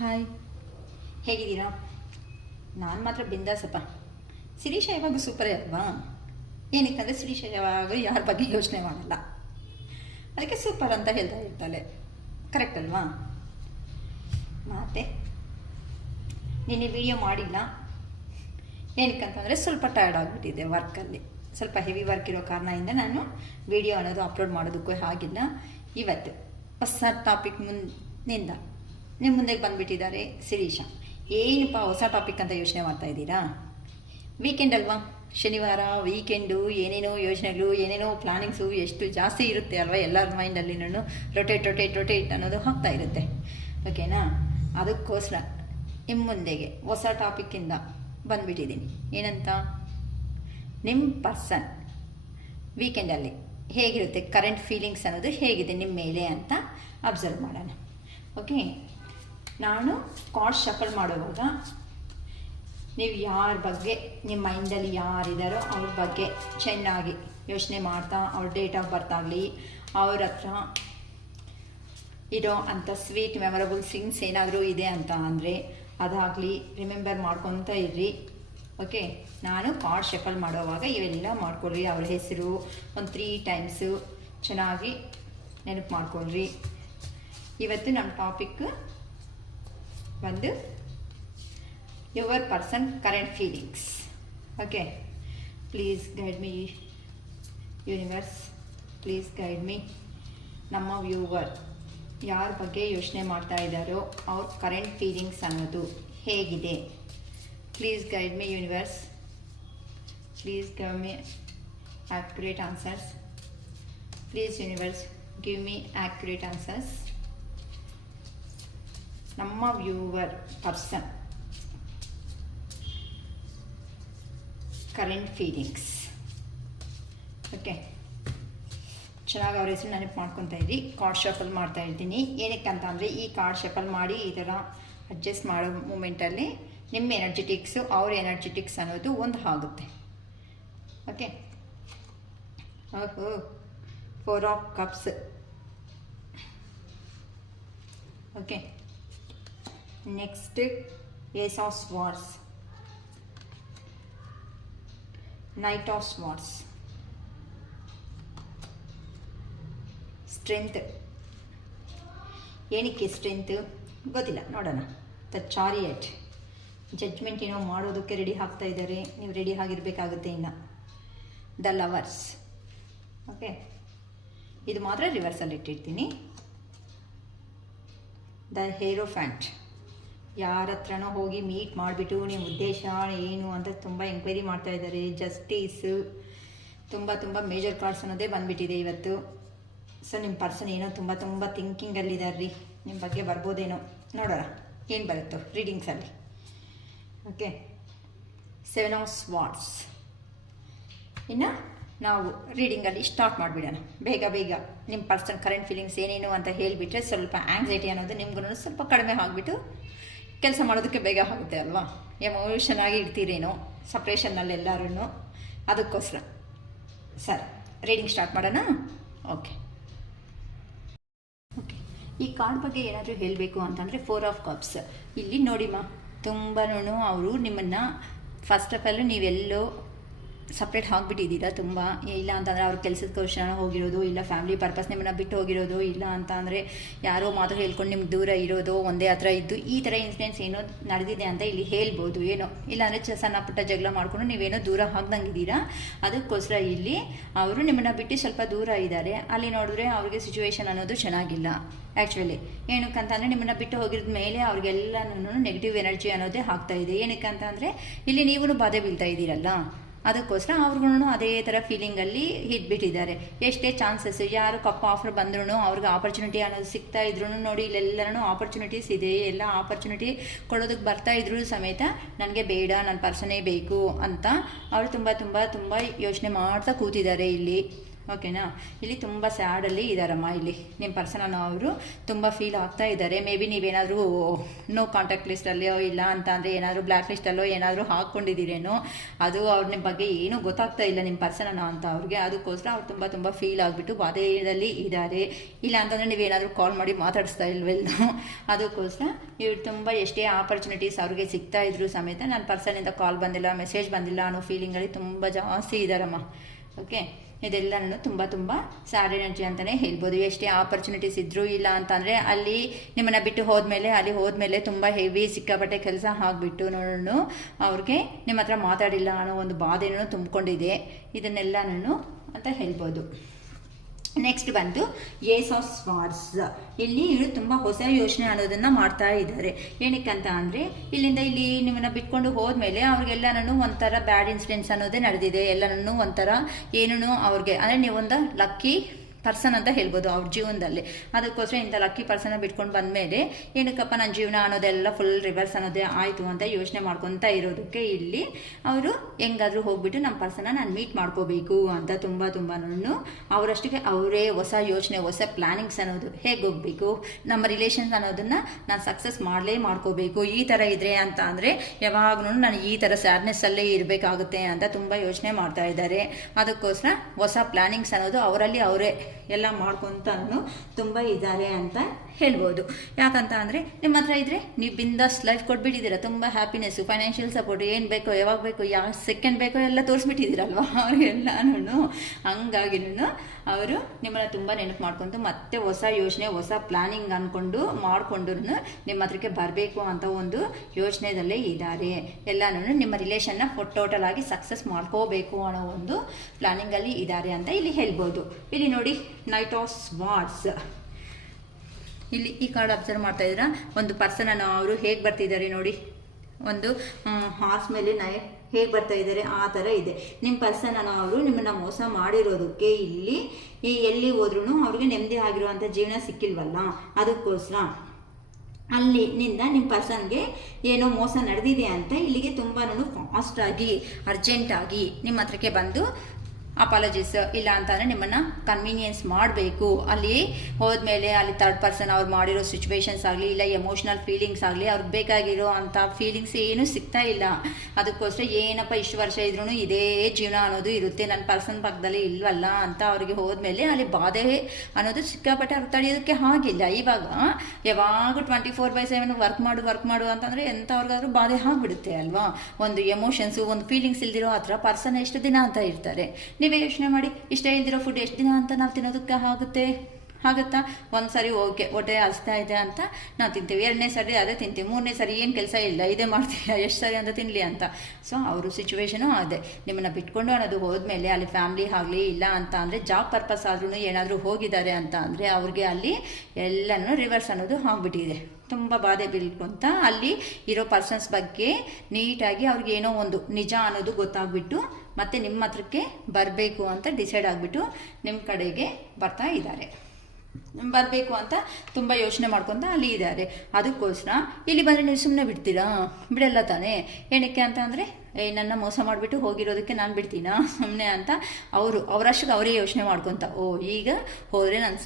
Hi, ಹೇಗಿದ್ದೀರಾ? ನಾನು ಮಾತ್ರ ಬಿಂದಾಸಪ್ಪ. ಶಿರೀಷ ಯಾವಾಗ ಸೂಪರೇ ಅಲ್ವಾ? ಏನಕ್ಕಂದರೆ ಶಿರೀಷ ಯಾವಾಗ ಯಾರ ಬಗ್ಗೆ ಯೋಚನೆ ಮಾಡಲ್ಲ, ಅದಕ್ಕೆ ಸೂಪರ್ ಅಂತ ಹೇಳ್ತಾ ಇರ್ತಾಳೆ. ಕರೆಕ್ಟ್ ಅಲ್ವಾ? ಮತ್ತು ನಿನ್ನೆ ವಿಡಿಯೋ ಮಾಡಿಲ್ಲ, ಏನಕ್ಕಂತಂದರೆ ಸ್ವಲ್ಪ ಟಯರ್ಡ್ ಆಗಿಬಿಟ್ಟಿದೆ. ವರ್ಕಲ್ಲಿ ಸ್ವಲ್ಪ ಹೆವಿ ವರ್ಕ್ ಇರೋ ಕಾರಣದಿಂದ ನಾನು ವಿಡಿಯೋ ಅನ್ನೋದು ಅಪ್ಲೋಡ್ ಮಾಡೋದಕ್ಕೂ ಆಗಿಲ್ಲ. ಇವತ್ತು ಹೊಸ ಟಾಪಿಕ್ ನಿಂದ ನಿಮ್ಮ ಮುಂದೆಗೆ ಬಂದುಬಿಟ್ಟಿದ್ದಾರೆ ಶಿರೀಷ. ಏನಪ್ಪ ಹೊಸ ಟಾಪಿಕ್ ಅಂತ ಯೋಚನೆ ಮಾಡ್ತಾ ಇದ್ದೀರಾ? ವೀಕೆಂಡ್ ಅಲ್ವಾ, ಶನಿವಾರ ವೀಕೆಂಡು, ಏನೇನೋ ಯೋಚನೆಗಳು, ಏನೇನೋ ಪ್ಲಾನಿಂಗ್ಸು ಎಷ್ಟು ಜಾಸ್ತಿ ಇರುತ್ತೆ ಅಲ್ವಾ ಎಲ್ಲರ ಮೈಂಡಲ್ಲಿ. ರೊಟೇಟ್ ಅನ್ನೋದು ಹೋಗ್ತಾ ಇರುತ್ತೆ. ಓಕೆನಾ? ಅದಕ್ಕೋಸ್ಕರ ನಿಮ್ಮ ಮುಂದೆಗೆ ಹೊಸ ಟಾಪಿಕ್ಕಿಂದ ಬಂದುಬಿಟ್ಟಿದ್ದೀನಿ. ಏನಂತ? ನಿಮ್ಮ ಪರ್ಸನ್ ವೀಕೆಂಡಲ್ಲಿ ಹೇಗಿರುತ್ತೆ, ಕರೆಂಟ್ ಫೀಲಿಂಗ್ಸ್ ಅನ್ನೋದು ಹೇಗಿದೆ ನಿಮ್ಮ ಮೇಲೆ ಅಂತ ಅಬ್ಸರ್ವ್ ಮಾಡೋಣ. ಓಕೆ, ನಾನು ಕಾರ್ಡ್ ಶಫಲ್ ಮಾಡುವಾಗ ನೀವು ಯಾರ ಬಗ್ಗೆ ನಿಮ್ಮ ಮೈಂಡಲ್ಲಿ ಯಾರಿದ್ದಾರೋ ಅವ್ರ ಬಗ್ಗೆ ಚೆನ್ನಾಗಿ ಯೋಚನೆ ಮಾಡ್ತಾ, ಅವ್ರ ಡೇಟ್ ಆಫ್ ಬರ್ತ್ ಆಗಲಿ, ಅವ್ರ ಹತ್ರ ಇರೋ ಅಂಥ ಸ್ವೀಟ್ ಮೆಮೊರಬಲ್ ಥಿಂಗ್ಸ್ ಏನಾದರೂ ಇದೆ ಅಂತ ಅಂದರೆ ಅದಾಗಲಿ ರಿಮೆಂಬರ್ ಮಾಡ್ಕೊತ ಇರ್ರಿ. ಓಕೆ, ನಾನು ಕಾರ್ಡ್ ಶಫಲ್ ಮಾಡೋವಾಗ ಇವೆಲ್ಲ ಮಾಡ್ಕೊಳ್ರಿ. ಅವ್ರ ಹೆಸರು ಒಂದು 3 ಟೈಮ್ಸು ಚೆನ್ನಾಗಿ ನೆನಪು ಮಾಡ್ಕೊಳ್ರಿ. ಇವತ್ತು ನಮ್ಮ ಟಾಪಿಕ್ ಒಂದು your person current feelings. Okay, please guide me universe, please guide me. ನಮ್ಮ ವ್ಯೂವರ್ ಯಾರ ಬಗ್ಗೆ ಯೋಚನೆ ಮಾಡ್ತಾ ಇದ್ದಾರೋ ಅವ್ರ ಕರೆಂಟ್ ಫೀಲಿಂಗ್ಸ್ ಅನ್ನೋದು ಹೇಗಿದೆ? Please guide me universe, please give me accurate answers. Please universe give me accurate answers. ನಮ್ಮ viewer person current feelings. Okay, ಚೆನ್ನಾಗಿ ಅವ್ರ ಹೆಸರು ನೆನಪು ಮಾಡ್ಕೊತಾ ಇದ್ರಿ. ಕಾರ್ಡ್ ಶಫಲ್ ಮಾಡ್ತಾ ಇರ್ತೀನಿ. ಏನಕ್ಕೆ ಅಂತ ಅಂದರೆ ಈ ಕಾರ್ಡ್ ಶಫಲ್ ಮಾಡಿ ಈ ಥರ ಅಡ್ಜಸ್ಟ್ ಮಾಡೋ ಮೂಮೆಂಟಲ್ಲಿ ನಿಮ್ಮ ಎನರ್ಜೆಟಿಕ್ಸು ಅವ್ರ ಎನರ್ಜೆಟಿಕ್ಸ್ ಅನ್ನೋದು ಒಂದು ಆಗುತ್ತೆ. Okay, 4 of cups. Okay, next ace of swords, knight of swords, strength. ಏನಕ್ಕೆ ಸ್ಟ್ರೆಂತ್ ಗೊತ್ತಿಲ್ಲ, ನೋಡೋಣ. ದ ಚಾರಿಯಟ್, ಜಡ್ಜ್ಮೆಂಟ್ ಏನೋ ಮಾಡೋದಕ್ಕೆ ರೆಡಿ ಆಗ್ತಾ ಇದ್ದಾರೆ, ನೀವು ರೆಡಿ ಆಗಿರಬೇಕಾಗುತ್ತೆ ಇನ್ನು. The lovers. ಓಕೆ, ಇದು ಮಾತ್ರ ರಿವರ್ಸಲ್ಲಿ ಇಟ್ಟಿರ್ತೀನಿ. ದ ಹೇರೋಫ್ಯಾಂಟ್, ಯಾರ ಹತ್ರನೋ ಹೋಗಿ ಮೀಟ್ ಮಾಡಿಬಿಟ್ಟು ನಿಮ್ಮ ಉದ್ದೇಶ ಏನು ಅಂತ ತುಂಬ ಎಂಕ್ವೈರಿ ಮಾಡ್ತಾ ಇದ್ದಾರೆ. ಜಸ್ಟಿಸು, ತುಂಬ ಮೇಜರ್ ಕಾರ್ಡ್ಸ್ ಅನ್ನೋದೇ ಬಂದುಬಿಟ್ಟಿದೆ ಇವತ್ತು. ಸೊ ನಿಮ್ಮ ಪರ್ಸನ್ ಏನೋ ತುಂಬ ಥಿಂಕಿಂಗಲ್ಲಿದ್ದಾರೆ ರೀ, ನಿಮ್ಮ ಬಗ್ಗೆ ಬರ್ಬೋದೇನೋ. ನೋಡೋಣ ಏನು ಬರುತ್ತೋ ರೀಡಿಂಗ್ಸಲ್ಲಿ. Okay, 7 of ಸ್ವಾರ್ಡ್ಸ್. ಇನ್ನು ನಾವು ರೀಡಿಂಗಲ್ಲಿ ಸ್ಟಾರ್ಟ್ ಮಾಡಿಬಿಡೋಣ. ಬೇಗ ನಿಮ್ಮ ಪರ್ಸನ್ ಕರೆಂಟ್ ಫೀಲಿಂಗ್ಸ್ ಏನೇನು ಅಂತ ಹೇಳಿಬಿಟ್ರೆ ಸ್ವಲ್ಪ ಆ್ಯಂಗ್ಸೈಟಿ ಅನ್ನೋದು ನಿಮ್ಗೂ ಸ್ವಲ್ಪ ಕಡಿಮೆ ಆಗಿಬಿಟ್ಟು ಕೆಲಸ ಮಾಡೋದಕ್ಕೆ ಬೇಗ ಆಗುತ್ತೆ ಅಲ್ವಾ. ಎಮೋಷನ್ ಆಗಿ ಇರ್ತೀರೇನೋ ಸಪ್ರೇಷನ್ನಲ್ಲೆಲ್ಲರೂ, ಅದಕ್ಕೋಸ್ಕರ. ಸರ್, ರೀಡಿಂಗ್ ಸ್ಟಾರ್ಟ್ ಮಾಡೋಣ. ಓಕೆ, ಈ ಕಾರ್ಡ್ ಬಗ್ಗೆ ಏನಾದರೂ ಹೇಳಬೇಕು ಅಂತಂದರೆ 4 ಆಫ್ ಕಪ್ಸ್. ಇಲ್ಲಿ ನೋಡಿಮ್ಮ, ತುಂಬಾ ಅವರು ನಿಮ್ಮನ್ನು ಫಸ್ಟ್ ಆಫ್ ಆಲ್ ನೀವೆಲ್ಲೋ ಸಪ್ರೇಟ್ ಆಗಿಬಿಟ್ಟಿದ್ದೀರಾ ತುಂಬ. ಇಲ್ಲ ಅಂತಂದರೆ ಅವ್ರ ಕೆಲಸಕ್ಕೋಸ್ಕರ ಹೋಗಿರೋದು, ಇಲ್ಲ ಫ್ಯಾಮಿಲಿ ಪರ್ಪಸ್ ನಿಮ್ಮನ್ನು ಬಿಟ್ಟು ಹೋಗಿರೋದು, ಇಲ್ಲ ಅಂತ ಅಂದರೆ ಯಾರೋ ಮಾತು ಹೇಳ್ಕೊಂಡು ನಿಮ್ಗೆ ದೂರ ಇರೋದು, ಒಂದೇ ಹತ್ರ ಇದ್ದು ಈ ಥರ ಇನ್ಸಿಡೆಂಟ್ಸ್ ಏನೋ ನಡೆದಿದೆ ಅಂತ ಇಲ್ಲಿ ಹೇಳ್ಬೋದು. ಏನೋ ಇಲ್ಲಾಂದರೆ ಸಣ್ಣ ಪುಟ್ಟ ಜಗಳ ಮಾಡಿಕೊಂಡು ನೀವೇನೋ ದೂರ ಆಗ್ದಂಗಿದ್ದೀರಾ. ಅದಕ್ಕೋಸ್ಕರ ಇಲ್ಲಿ ಅವರು ನಿಮ್ಮನ್ನು ಬಿಟ್ಟು ಸ್ವಲ್ಪ ದೂರ ಇದ್ದಾರೆ. ಅಲ್ಲಿ ನೋಡಿದ್ರೆ ಅವ್ರಿಗೆ ಸಿಚುವೇಶನ್ ಅನ್ನೋದು ಚೆನ್ನಾಗಿಲ್ಲ. ಆ್ಯಕ್ಚುಲಿ ಏನಕ್ಕಂತಂದರೆ ನಿಮ್ಮನ್ನು ಬಿಟ್ಟು ಹೋಗಿರೋದ ಮೇಲೆ ಅವ್ರಿಗೆಲ್ಲನೂ ನೆಗೆಟಿವ್ ಎನರ್ಜಿ ಅನ್ನೋದೇ ಆಗ್ತಾ ಇದೆ. ಏನಕ್ಕಂತಂದರೆ ಇಲ್ಲಿ ನೀವು ಬಾಧೆ ಬೀಳ್ತಾ ಇದ್ದೀರಲ್ಲ, ಅದಕ್ಕೋಸ್ಕರ ಅವ್ರಿಗೂ ಅದೇ ಥರ ಫೀಲಿಂಗಲ್ಲಿ ಇದ್ಬಿಟ್ಟಿದ್ದಾರೆ. ಎಷ್ಟೇ ಚಾನ್ಸಸ್, ಯಾರು ಕಪ್ ಆಫರ್ ಬಂದ್ರೂ ಅವ್ರಿಗೆ ಆಪರ್ಚುನಿಟಿ ಅನ್ನೋದು ಸಿಗ್ತಾ ಇದ್ರು ನೋಡಿ, ಇಲ್ಲೆಲ್ಲರೂ ಆಪರ್ಚುನಿಟೀಸ್ ಇದೆ. ಎಲ್ಲ ಆಪರ್ಚುನಿಟಿ ಕೊಡೋದಕ್ಕೆ ಬರ್ತಾ ಇದ್ರು ಸಮೇತ ನನಗೆ ಬೇಡ, ನನ್ನ ಪರ್ಸನೇ ಬೇಕು ಅಂತ ಅವರು ತುಂಬ ಯೋಚನೆ ಮಾಡ್ತಾ ಕೂತಿದ್ದಾರೆ ಇಲ್ಲಿ. ಓಕೆನಾ. ಇಲ್ಲಿ ತುಂಬ ಸ್ಯಾಡಲ್ಲಿ ಇದ್ದಾರಮ್ಮ. ಇಲ್ಲಿ ನಿಮ್ಮ ಪರ್ಸನ್ ಅವರು ತುಂಬ ಫೀಲ್ ಆಗ್ತಾ ಇದ್ದಾರೆ. ಮೇ ಬಿ ನೀವೇನಾದರೂ ನೋ ಕಾಂಟ್ಯಾಕ್ಟ್ ಲಿಸ್ಟಲ್ಲೋ ಇಲ್ಲ ಅಂತ ಅಂದರೆ ಏನಾದರೂ ಬ್ಲ್ಯಾಕ್ ಲಿಸ್ಟಲ್ಲೋ ಏನಾದರೂ ಹಾಕ್ಕೊಂಡಿದ್ದೀರೇನೋ, ಅದು ಅವ್ರ ನಿಮ್ಮ ಬಗ್ಗೆ ಏನೂ ಗೊತ್ತಾಗ್ತಾ ಇಲ್ಲ ನಿಮ್ಮ ಪರ್ಸನ್ ಅಂತ ಅವ್ರಿಗೆ. ಅದಕ್ಕೋಸ್ಕರ ಅವ್ರು ತುಂಬ ತುಂಬ ಫೀಲ್ ಆಗಿಬಿಟ್ಟು ಬಾಧೆಯಲ್ಲಿ ಇದ್ದಾರೆ. ಇಲ್ಲ ಅಂತಂದರೆ ನೀವೇನಾದರೂ ಕಾಲ್ ಮಾಡಿ ಮಾತಾಡಿಸ್ತಾ ಇಲ್ವೆಲ್ಲ. ಅದಕ್ಕೋಸ್ಕರ ಇವ್ರು ತುಂಬ ಎಷ್ಟೇ ಆಪರ್ಚುನಿಟೀಸ್ ಅವ್ರಿಗೆ ಸಿಗ್ತಾ ಇದ್ರು ಸಮೇತ ನನ್ನ ಪರ್ಸನಿಂದ ಕಾಲ್ ಬಂದಿಲ್ಲ, ಮೆಸೇಜ್ ಬಂದಿಲ್ಲ ಅನ್ನೋ ಫೀಲಿಂಗಲ್ಲಿ ತುಂಬ ಜಾಸ್ತಿ ಇದ್ದಾರಮ್ಮ. ಓಕೆ, ಇದೆಲ್ಲನೂ ತುಂಬ ತುಂಬ ಸ್ಯಾಡ್ ಎನರ್ಜಿ ಅಂತಲೇ ಹೇಳ್ಬೋದು. ಎಷ್ಟೇ ಆಪರ್ಚುನಿಟೀಸ್ ಇದ್ದರೂ ಇಲ್ಲ ಅಂತಂದರೆ ಅಲ್ಲಿ ನಿಮ್ಮನ್ನು ಬಿಟ್ಟು ಹೋದ್ಮೇಲೆ ತುಂಬ ಹೆವಿ ಸಿಕ್ಕಾಪಟ್ಟೆ ಕೆಲಸ ಆಗಿಬಿಟ್ಟು ಅವ್ರಿಗೆ ನಿಮ್ಮ ಹತ್ರ ಮಾತಾಡಿಲ್ಲ ಅನ್ನೋ ಒಂದು ಬಾಧೆನೂ ತುಂಬಿಕೊಂಡಿದೆ. ಇದನ್ನೆಲ್ಲನೂ ಅಂತ ಹೇಳ್ಬೋದು. ನೆಕ್ಸ್ಟ್ ಬಂದು ಏಸ್ ಆಫ್ ಸ್ವಾರ್ಡ್ಸ್. ಇಲ್ಲಿ ಇವರು ತುಂಬ ಹೊಸ ಯೋಚನೆ ಅನ್ನೋದನ್ನು ಮಾಡ್ತಾ ಇದ್ದಾರೆ. ಏನಕ್ಕಂತ ಅಂದರೆ ಇಲ್ಲಿ ನಿಮ್ಮನ್ನು ಬಿಟ್ಕೊಂಡು ಹೋದ್ಮೇಲೆ ಅವ್ರಿಗೆಲ್ಲನೂ ಒಂಥರ ಬ್ಯಾಡ್ ಇನ್ಸಿಡೆಂಟ್ಸ್ ಅನ್ನೋದೇ ನಡೆದಿದೆ. ಎಲ್ಲನೂ ಒಂಥರ ಏನೂ ಅವ್ರಿಗೆ ಅಂದರೆ ನೀವೊಂದು ಲಕ್ಕಿ ಪರ್ಸನ್ ಅಂತ ಹೇಳ್ಬೋದು ಅವ್ರ ಜೀವನದಲ್ಲಿ. ಅದಕ್ಕೋಸ್ಕರ ಇಂಥ ಲಕ್ಕಿ ಪರ್ಸನ್ನ ಬಿಟ್ಕೊಂಡು ಬಂದಮೇಲೆ ಏನಕ್ಕಪ್ಪ ನನ್ನ ಜೀವನ ಅನ್ನೋದೆಲ್ಲ ಫುಲ್ ರಿವರ್ಸ್ ಅನ್ನೋದೇ ಆಯಿತು ಅಂತ ಯೋಚನೆ ಮಾಡ್ಕೊತಾ ಇರೋದಕ್ಕೆ ಇಲ್ಲಿ ಅವರು ಹೆಂಗಾದರೂ ಹೋಗ್ಬಿಟ್ಟು ನಮ್ಮ ಪರ್ಸನ್ನ ನಾನು ಮೀಟ್ ಮಾಡ್ಕೋಬೇಕು ಅಂತ ತುಂಬಾ ಅವರಷ್ಟಿಗೆ ಅವರೇ ಹೊಸ ಯೋಚನೆ, ಹೊಸ ಪ್ಲ್ಯಾನಿಂಗ್ಸ್ ಅನ್ನೋದು ಹೇಗೆ ಹೋಗಬೇಕು, ನಮ್ಮ ರಿಲೇಷನ್ಸ್ ಅನ್ನೋದನ್ನು ನಾನು ಸಕ್ಸಸ್ ಮಾಡ್ಕೋಬೇಕು. ಈ ಥರ ಇದ್ರೆ ಅಂತ ಅಂದರೆ ಯಾವಾಗಲೂ ನಾನು ಈ ಥರ ಸ್ಯಾಡ್ನೆಸ್ಸಲ್ಲೇ ಇರಬೇಕಾಗುತ್ತೆ ಅಂತ ತುಂಬ ಯೋಚನೆ ಮಾಡ್ತಾ ಇದ್ದಾರೆ. ಅದಕ್ಕೋಸ್ಕರ ಹೊಸ ಪ್ಲ್ಯಾನಿಂಗ್ಸ್ ಅನ್ನೋದು ಅವರಲ್ಲಿ ಅವರೇ ಎಲ್ಲ ಮಾಡ್ಕೊತಾನು ತುಂಬ ಇದ್ದಾರೆ ಅಂತ ಹೇಳ್ಬೋದು. ಯಾಕಂತ ಅಂದರೆ ನಿಮ್ಮ ಹತ್ರ ಇದ್ದರೆ ನೀವು ಬಿಂದಾಸ್ ಲೈಫ್ ಕೊಟ್ಬಿಟ್ಟಿದ್ದೀರ. ತುಂಬ ಹ್ಯಾಪಿನೆಸ್ಸು, ಫೈನಾನ್ಷಿಯಲ್ ಸಪೋರ್ಟ್, ಏನು ಬೇಕೋ ಯಾವಾಗ ಬೇಕೋ ಯಾವ ಸೆಕೆಂಡ್ ಬೇಕೋ ಎಲ್ಲ ತೋರಿಸ್ಬಿಟ್ಟಿದ್ದೀರಲ್ವ ಅವ್ರಿಗೆಲ್ಲನೂ. ಹಂಗಾಗಿನೂ ಅವರು ನಿಮ್ಮನ್ನು ತುಂಬ ನೆನಪು ಮಾಡ್ಕೊಂಡು ಮತ್ತೆ ಹೊಸ ಯೋಚನೆ, ಹೊಸ ಪ್ಲ್ಯಾನಿಂಗ್ ಅಂದ್ಕೊಂಡು ಮಾಡಿಕೊಂಡು ನಿಮ್ಮ ಹತ್ರಕ್ಕೆ ಬರಬೇಕು ಅಂತ ಒಂದು ಯೋಚನೆಯಲ್ಲೇ ಇದ್ದಾರೆ. ಎಲ್ಲನೂ ನಿಮ್ಮ ರಿಲೇಷನ್ನ ಟೋಟಲ್ ಆಗಿ ಸಕ್ಸಸ್ ಮಾಡ್ಕೋಬೇಕು ಅನ್ನೋ ಒಂದು ಪ್ಲ್ಯಾನಿಂಗಲ್ಲಿ ಇದ್ದಾರೆ ಅಂತ ಇಲ್ಲಿ ಹೇಳ್ಬೋದು. ಇಲ್ಲಿ ನೋಡಿ ನೈಟ್ ಆಫ್ ಸ್ವಾರ್ಡ್ಸ್. ಇಲ್ಲಿ ಈ ಕಾರ್ಡ್ ಅಬ್ಸರ್ವ್ ಮಾಡ್ತಾ ಇದ್ದೀರಾ, ಒಂದು ಪರ್ಸನನ್ನು ಅವರು ಹೇಗೆ ಬರ್ತಿದ್ದಾರೆ ನೋಡಿ, ಒಂದು ಹಾರ್ಸ್ ಮೇಲೆ ಹೇಗೆ ಬರ್ತಾ ಇದ್ದಾರೆ ಆ ಥರ ಇದೆ. ನಿಮ್ಮ ಪರ್ಸನನ್ನು ಅವರು ನಿಮ್ಮನ್ನು ಮೋಸ ಮಾಡಿರೋದಕ್ಕೆ ಇಲ್ಲಿ ಎಲ್ಲಿ ಹೋದ್ರೂ ಅವ್ರಿಗೆ ನೆಮ್ಮದಿ ಆಗಿರುವಂಥ ಜೀವನ ಸಿಕ್ಕಿಲ್ವಲ್ಲ, ಅದಕ್ಕೋಸ್ಕರ ಅಲ್ಲಿನಿಂದ ನಿಮ್ಮ ಪರ್ಸನ್ಗೆ ಏನೋ ಮೋಸ ನಡೆದಿದೆ ಅಂತ ಇಲ್ಲಿಗೆ ತುಂಬಾ ಫಾಸ್ಟಾಗಿ ಅರ್ಜೆಂಟಾಗಿ ನಿಮ್ಮ ಹತ್ರಕ್ಕೆ ಬಂದು ಅಪಾಲಜೀಸ್ ಇಲ್ಲ ಅಂತಂದರೆ ನಿಮ್ಮನ್ನು ಕನ್ವೀನಿಯನ್ಸ್ ಮಾಡಬೇಕು. ಅಲ್ಲಿ ಹೋದ್ಮೇಲೆ ಅಲ್ಲಿ ಥರ್ಡ್ ಪರ್ಸನ್ ಅವ್ರು ಮಾಡಿರೋ ಸಿಚುವೇಶನ್ಸ್ ಆಗಲಿ ಇಲ್ಲ ಎಮೋಷ್ನಲ್ ಫೀಲಿಂಗ್ಸ್ ಆಗಲಿ ಅವ್ರಿಗೆ ಬೇಕಾಗಿರೋ ಅಂಥ ಫೀಲಿಂಗ್ಸ್ ಏನೂ ಸಿಗ್ತಾ ಇಲ್ಲ. ಅದಕ್ಕೋಸ್ಕರ ಏನಪ್ಪ ಇಷ್ಟು ವರ್ಷ ಇದ್ರೂ ಇದೇ ಜೀವನ ಅನ್ನೋದು ಇರುತ್ತೆ, ನನ್ನ ಪರ್ಸನ್ ಪಕ್ಕದಲ್ಲಿ ಇಲ್ವಲ್ಲ ಅಂತ ಅವ್ರಿಗೆ ಹೋದ್ಮೇಲೆ ಅಲ್ಲಿ ಬಾಧೆ ಅನ್ನೋದು ಸಿಕ್ಕಾಪಟ್ಟೆ ಅವ್ರು ತಡೆಯೋದಕ್ಕೆ ಆಗಿಲ್ಲ. ಇವಾಗ ಯಾವಾಗ 24/7 ವರ್ಕ್ ಮಾಡು ಅಂತಂದರೆ ಎಂಥವ್ರಿಗಾದ್ರೂ ಬಾಧೆ ಆಗಿಬಿಡುತ್ತೆ ಅಲ್ವಾ. ಒಂದು ಎಮೋಷನ್ಸು, ಒಂದು ಫೀಲಿಂಗ್ಸ್ ಇಲ್ದಿರೋ ಹತ್ರ ಪರ್ಸನ್ ಎಷ್ಟು ದಿನ ಅಂತ ಇರ್ತಾರೆ. ನೀವೇ ಯೋಚನೆ ಮಾಡಿ, ಇಷ್ಟೇ ಇಲ್ದಿರೋ ಫುಡ್ ಎಷ್ಟು ದಿನ ಅಂತ ನಾವು ತಿನ್ನೋದಕ್ಕೆ ಆಗುತ್ತಾ? ಒಂದು ಸರಿ ಓಕೆ ಹೊಟ್ಟೆ ಹಸ್ತಾ ಇದೆ ಅಂತ ನಾವು ತಿಂತೀವಿ, 2ನೇ ಸರಿ ಅದೇ ತಿಂತೀವಿ, 3ನೇ ಸರಿ ಏನು ಕೆಲಸ ಇಲ್ಲ ಇದೇ ಮಾಡ್ತೀವಿ, ಎಷ್ಟು ಸರಿ ಅಂತ ತಿನ್ನಲಿ ಅಂತ. ಸೊ ಅವ್ರ ಸಿಚುವೇಶನು ಅದೇ. ನಿಮ್ಮನ್ನು ಬಿಟ್ಕೊಂಡು ಅನ್ನೋದು ಹೋದ್ಮೇಲೆ ಅಲ್ಲಿ ಫ್ಯಾಮ್ಲಿ ಆಗಲಿ ಇಲ್ಲ ಅಂತ ಅಂದರೆ ಜಾಬ್ ಪರ್ಪಸ್ ಆದ್ರೂ ಏನಾದರೂ ಹೋಗಿದ್ದಾರೆ ಅಂತ ಅಂದರೆ ಅವ್ರಿಗೆ ಅಲ್ಲಿ ಎಲ್ಲನೂ ರಿವರ್ಸ್ ಅನ್ನೋದು ಆಗಿಬಿಟ್ಟಿದೆ. ತುಂಬ ಬಾಧೆ ಬೀಳ್ಕೊಂತ ಅಲ್ಲಿ ಇರೋ ಪರ್ಸನ್ಸ್ ಬಗ್ಗೆ ನೀಟಾಗಿ ಅವ್ರಿಗೆ ಏನೋ ಒಂದು ನಿಜ ಅನ್ನೋದು ಗೊತ್ತಾಗ್ಬಿಟ್ಟು ಮತ್ತೆ ನಿಮ್ಮ ಹತ್ರಕ್ಕೆ ಬರಬೇಕು ಅಂತ ಡಿಸೈಡ್ ಆಗಿಬಿಟ್ಟು ನಿಮ್ಮ ಕಡೆಗೆ ಬರ್ತಾ ಇದ್ದಾರೆ. ಬರಬೇಕು ಅಂತ ತುಂಬ ಯೋಚನೆ ಮಾಡ್ಕೊತ ಅಲ್ಲಿ ಇದ್ದಾರೆ. ಅದಕ್ಕೋಸ್ಕರ ಇಲ್ಲಿ ಬಂದರೆ ನೀವು ಸುಮ್ಮನೆ ಬಿಡ್ತೀರಾ? ಬಿಡಲ್ಲ ತಾನೇ. ಏನಕ್ಕೆ ಅಂತ ಅಂದರೆ ನನ್ನ ಮೋಸ ಮಾಡಿಬಿಟ್ಟು ಹೋಗಿರೋದಕ್ಕೆ ನಾನು ಬಿಡ್ತೀನಾ ಸುಮ್ಮನೆ ಅಂತ ಅವರಷ್ಟಕ್ಕೆ ಅವರೇ ಯೋಚನೆ ಮಾಡ್ಕೊತ, ಈಗ ಹೋದರೆ ನಾನು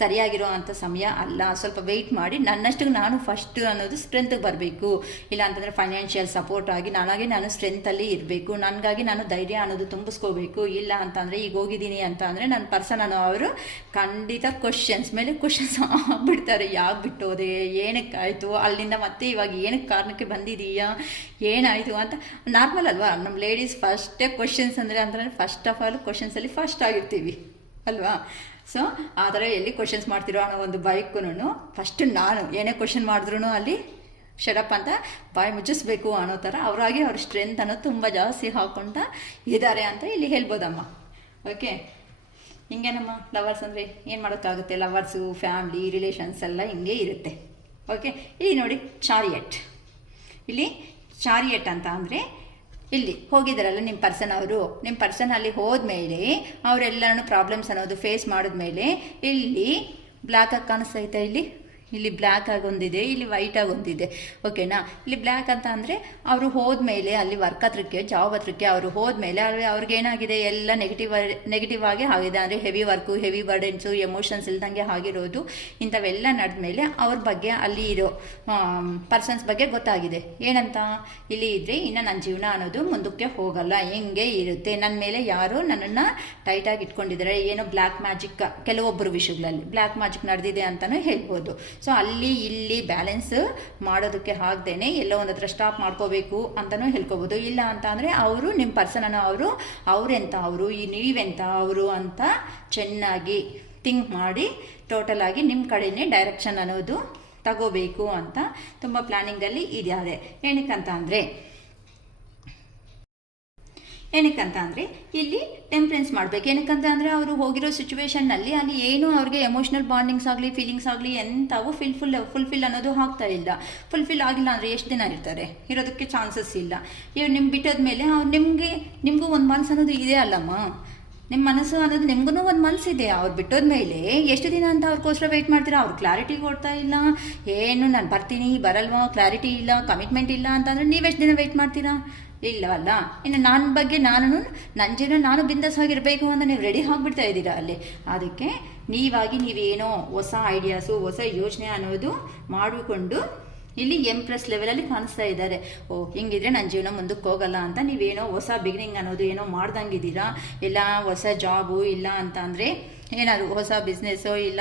ಸರಿಯಾಗಿರೋ ಅಂಥ ಸಮಯ ಅಲ್ಲ, ಸ್ವಲ್ಪ ವೆಯ್ಟ್ ಮಾಡಿ ನನ್ನಷ್ಟಕ್ಕೆ ನಾನು ಫಸ್ಟ್ ಅನ್ನೋದು ಸ್ಟ್ರೆಂತ್ಗೆ ಬರಬೇಕು. ಇಲ್ಲ ಅಂತಂದರೆ ಫೈನಾನ್ಷಿಯಲ್ ಸಪೋರ್ಟ್ ಆಗಿ ನಾನು ಸ್ಟ್ರೆಂತಲ್ಲಿ ಇರಬೇಕು, ನನಗಾಗಿ ನಾನು ಧೈರ್ಯ ಅನ್ನೋದು ತುಂಬಿಸ್ಕೋಬೇಕು. ಇಲ್ಲ ಅಂತಂದರೆ ಈಗ ಹೋಗಿದ್ದೀನಿ ಅಂತ ಅಂದರೆ ನನ್ನ ಪರ್ಸನ್ ಅನ್ನೋ ಅವರು ಖಂಡಿತ ಕ್ವಶನ್ಸ್ ಮೇಲೆ ಕ್ವಶನ್ಸ್ ಆಗ್ಬಿಡ್ತಾರೆ. ಯಾಕೆ ಬಿಟ್ಟೋದೆ, ಏನಕ್ಕಾಯಿತು, ಅಲ್ಲಿಂದ ಮತ್ತೆ ಇವಾಗ ಏನಕ್ಕೆ ಕಾರಣಕ್ಕೆ ಬಂದಿದೀಯಾ, ಏನಾಯಿತು ಅಂತ. ನಾರ್ಮಲ್ ಅಲ್ವಾ, ನಮ್ಮ ಲೇಡೀಸ್ ಫಸ್ಟೇ ಕ್ವಶನ್ಸ್ ಅಂದರೆ ಫಸ್ಟ್ ಆಫ್ ಆಲ್ ಕ್ವಶನ್ಸಲ್ಲಿ ಫಸ್ಟ್ ಆಗಿರ್ತೀವಿ ಅಲ್ವಾ. ಸೊ ಆ ಥರ ಎಲ್ಲಿ ಕ್ವಶನ್ಸ್ ಮಾಡ್ತಿರೋ ಅನ್ನೋ ಒಂದು ಬೈಕ್ನು ಫಸ್ಟ್ ನಾನು ಏನೇ ಕ್ವಶನ್ ಮಾಡಿದ್ರು ಅಲ್ಲಿ ಶಡಪ್ ಅಂತ ಬಾಯಿ ಮುಚ್ಚಿಸ್ಬೇಕು ಅನ್ನೋ ಥರ ಅವರಾಗಿ ಅವ್ರ ಸ್ಟ್ರೆಂತ್ ಅನ್ನೋದು ತುಂಬ ಜಾಸ್ತಿ ಹಾಕ್ಕೊಳ್ತಾ ಇದ್ದಾರೆ ಅಂತ ಇಲ್ಲಿ ಹೇಳ್ಬೋದಮ್ಮ. ಓಕೆ, ಹಿಂಗೇನಮ್ಮ ಲವರ್ಸ್ ಅಂದರೆ ಏನು ಮಾಡೋಕ್ಕಾಗುತ್ತೆ, ಲವರ್ಸು ಫ್ಯಾಮ್ಲಿ ರಿಲೇಷನ್ಸ್ ಎಲ್ಲ ಹಿಂಗೆ ಇರುತ್ತೆ. ಓಕೆ, ಇಲ್ಲಿ ನೋಡಿ ಚಾರಿಯಟ್. ಇಲ್ಲಿ ಚಾರಿಯಟ್ ಅಂತ ಅಂದರೆ ಇಲ್ಲಿ ಹೋಗಿದ್ದಾರಲ್ಲ ನಿಮ್ಮ ಪರ್ಸನ್ ಅಲ್ಲಿ ಹೋದ್ಮೇಲೆ ಅವರೆಲ್ಲನೂ ಪ್ರಾಬ್ಲಮ್ಸ್ ಅನ್ನೋದು ಫೇಸ್ ಮಾಡಿದ್ಮೇಲೆ ಇಲ್ಲಿ ಬ್ಲ್ಯಾಕಾಗಿ ಕಾಣಿಸ್ತೈತೆ. ಇಲ್ಲಿ ಇಲ್ಲಿ ಬ್ಲ್ಯಾಕ್ ಆಗಿ ಒಂದಿದೆ, ಇಲ್ಲಿ ವೈಟ್ ಆಗಿ ಒಂದಿದೆ. ಓಕೆನಾ. ಇಲ್ಲಿ ಬ್ಲ್ಯಾಕ್ ಅಂತ ಅಂದರೆ ಅವರು ಹೋದ್ಮೇಲೆ ಅಲ್ಲಿ ವರ್ಕ್ ಹತ್ರಕ್ಕೆ, ಜಾಬ್ ಹತ್ರಕ್ಕೆ ಅವರು ಹೋದ್ಮೇಲೆ ಅವ್ರಿಗೇನಾಗಿದೆ, ಎಲ್ಲ ನೆಗೆಟಿವ್ ಆಗಿ ಆಗಿದೆ. ಅಂದರೆ ಹೆವಿ ವರ್ಕು, ಹೆವಿ ಬರ್ಡೆನ್ಸು, ಎಮೋಷನ್ಸ್ ಇಲ್ದಂಗೆ ಆಗಿರೋದು. ಇಂಥವೆಲ್ಲ ನಡೆದ್ಮೇಲೆ ಅವ್ರ ಬಗ್ಗೆ ಅಲ್ಲಿ ಇರೋ ಪರ್ಸನ್ಸ್ ಬಗ್ಗೆ ಗೊತ್ತಾಗಿದೆ. ಏನಂತ, ಇಲ್ಲಿ ಇದ್ದರೆ ಇನ್ನು ನನ್ನ ಜೀವನ ಅನ್ನೋದು ಮುಂದಕ್ಕೆ ಹೋಗಲ್ಲ, ಹೆಂಗೆ ಇರುತ್ತೆ, ನನ್ನ ಮೇಲೆ ಯಾರು ನನ್ನನ್ನು ಟೈಟಾಗಿ ಇಟ್ಕೊಂಡಿದ್ದಾರೆ, ಏನೋ ಬ್ಲ್ಯಾಕ್ ಮ್ಯಾಜಿಕ್, ಕೆಲವೊಬ್ಬರು ವಿಷಯಗಳಲ್ಲಿ ಬ್ಲ್ಯಾಕ್ ಮ್ಯಾಜಿಕ್ ನಡೆದಿದೆ ಅಂತಲೂ ಹೇಳ್ಬೋದು. ಸೊ ಅಲ್ಲಿ ಇಲ್ಲಿ ಬ್ಯಾಲೆನ್ಸ್ ಮಾಡೋದಕ್ಕೆ ಆಗದೇನೆ ಎಲ್ಲೋ ಒಂದು ಹತ್ರ ಸ್ಟಾಪ್ ಮಾಡ್ಕೋಬೇಕು ಅಂತಲೂ ಹೇಳ್ಕೊಬೋದು. ಇಲ್ಲ ಅಂತ ಅಂದರೆ ಅವರು ನಿಮ್ಮ ಪರ್ಸನನ್ನು ಅವರೆಂತ ಅವರು, ನೀವೆಂತ ಅವರು ಅಂತ ಚೆನ್ನಾಗಿ ಥಿಂಕ್ ಮಾಡಿ ಟೋಟಲ್ ಆಗಿ ನಿಮ್ಮ ಕಡೆಯೇ ಡೈರೆಕ್ಷನ್ ಅನ್ನೋದು ತಗೋಬೇಕು ಅಂತ ತುಂಬ ಪ್ಲ್ಯಾನಿಂಗಲ್ಲಿ ಇದ್ದಾರೆ. ಏನಕ್ಕಂತ ಅಂದರೆ ಇಲ್ಲಿ ಟೆಂಪ್ರೆನ್ಸ್ ಮಾಡಬೇಕು. ಏನಕ್ಕಂತ ಅಂದರೆ ಅವರು ಹೋಗಿರೋ ಸಿಚುವೇಶನ್ನಲ್ಲಿ ಅಲ್ಲಿ ಏನು ಅವ್ರಿಗೆ ಎಮೋಷ್ನಲ್ ಬಾಂಡಿಂಗ್ಸ್ ಆಗಲಿ, ಫೀಲಿಂಗ್ಸ್ ಆಗಲಿ ಎಂಥವು ಫುಲ್ಫಿಲ್ ಅನ್ನೋದು ಆಗ್ತಾ ಇಲ್ಲ. ಫುಲ್ಫಿಲ್ ಆಗಿಲ್ಲ ಅಂದರೆ ಎಷ್ಟು ದಿನ ಇರ್ತಾರೆ, ಇರೋದಕ್ಕೆ ಚಾನ್ಸಸ್ ಇಲ್ಲ. ಇವ್ರು ನಿಮ್ಗೆ ಬಿಟ್ಟದ ಮೇಲೆ ಅವ್ರು ನಿಮಗೂ ಒಂದು ಮನಸ್ಸು ಅನ್ನೋದು ಇದೆ ಅಲ್ಲಮ್ಮ. ನಿಮ್ಮ ಮನಸ್ಸು ಅನ್ನೋದು ನಿಮ್ಗೂ ಒಂದು ಮನಸ್ಸಿದೆ. ಅವ್ರು ಬಿಟ್ಟೋದ್ಮೇಲೆ ಎಷ್ಟು ದಿನ ಅಂತ ಅವ್ರಿಗೋಸ್ಕರ ವೆಯ್ಟ್ ಮಾಡ್ತೀರಾ? ಅವ್ರು ಕ್ಲಾರಿಟಿ ಕೊಡ್ತಾ ಇಲ್ಲ, ಏನು ನಾನು ಬರ್ತೀನಿ ಬರಲ್ವಾ, ಕ್ಲಾರಿಟಿ ಇಲ್ಲ, ಕಮಿಟ್ಮೆಂಟ್ ಇಲ್ಲ ಅಂತಂದರೆ ನೀವೆಷ್ಟು ದಿನ ವೆಯ್ಟ್ ಮಾಡ್ತೀರಾ? ಇಲ್ಲವಲ್ಲ. ಇನ್ನು ನನ್ನ ಬಗ್ಗೆ ನನ್ನ ಜೀವನ ನಾನು ಬಿಂದಾಸ್ ಆಗಿರಬೇಕು ಅಂತ ನೀವು ರೆಡಿ ಆಗಿಬಿಡ್ತಾ ಇದ್ದೀರಾ ಅಲ್ಲಿ. ಅದಕ್ಕೆ ನೀವೇನೋ ಹೊಸ ಐಡಿಯಾಸು, ಹೊಸ ಯೋಚನೆ ಅನ್ನೋದು ಮಾಡಿಕೊಂಡು ಇಲ್ಲಿ ಎಂಪ್ರೆಸ್ ಲೆವೆಲಲ್ಲಿ ಕಾಣಿಸ್ತಾ ಇದ್ದಾರೆ. ಹಿಂಗಿದ್ರೆ ನನ್ನ ಜೀವನ ಮುಂದಕ್ಕೆ ಹೋಗಲ್ಲ ಅಂತ ನೀವೇನೋ ಹೊಸ ಬಿಗಿನಿಂಗ್ ಅನ್ನೋದು ಏನೋ ಮಾಡ್ದಂಗಿದ್ದೀರಾ. ಇಲ್ಲ ಹೊಸ ಜಾಬು, ಇಲ್ಲ ಅಂತ ಅಂದರೆ ಏನಾದರೂ ಹೊಸ ಬಿಸ್ನೆಸ್ಸು, ಇಲ್ಲ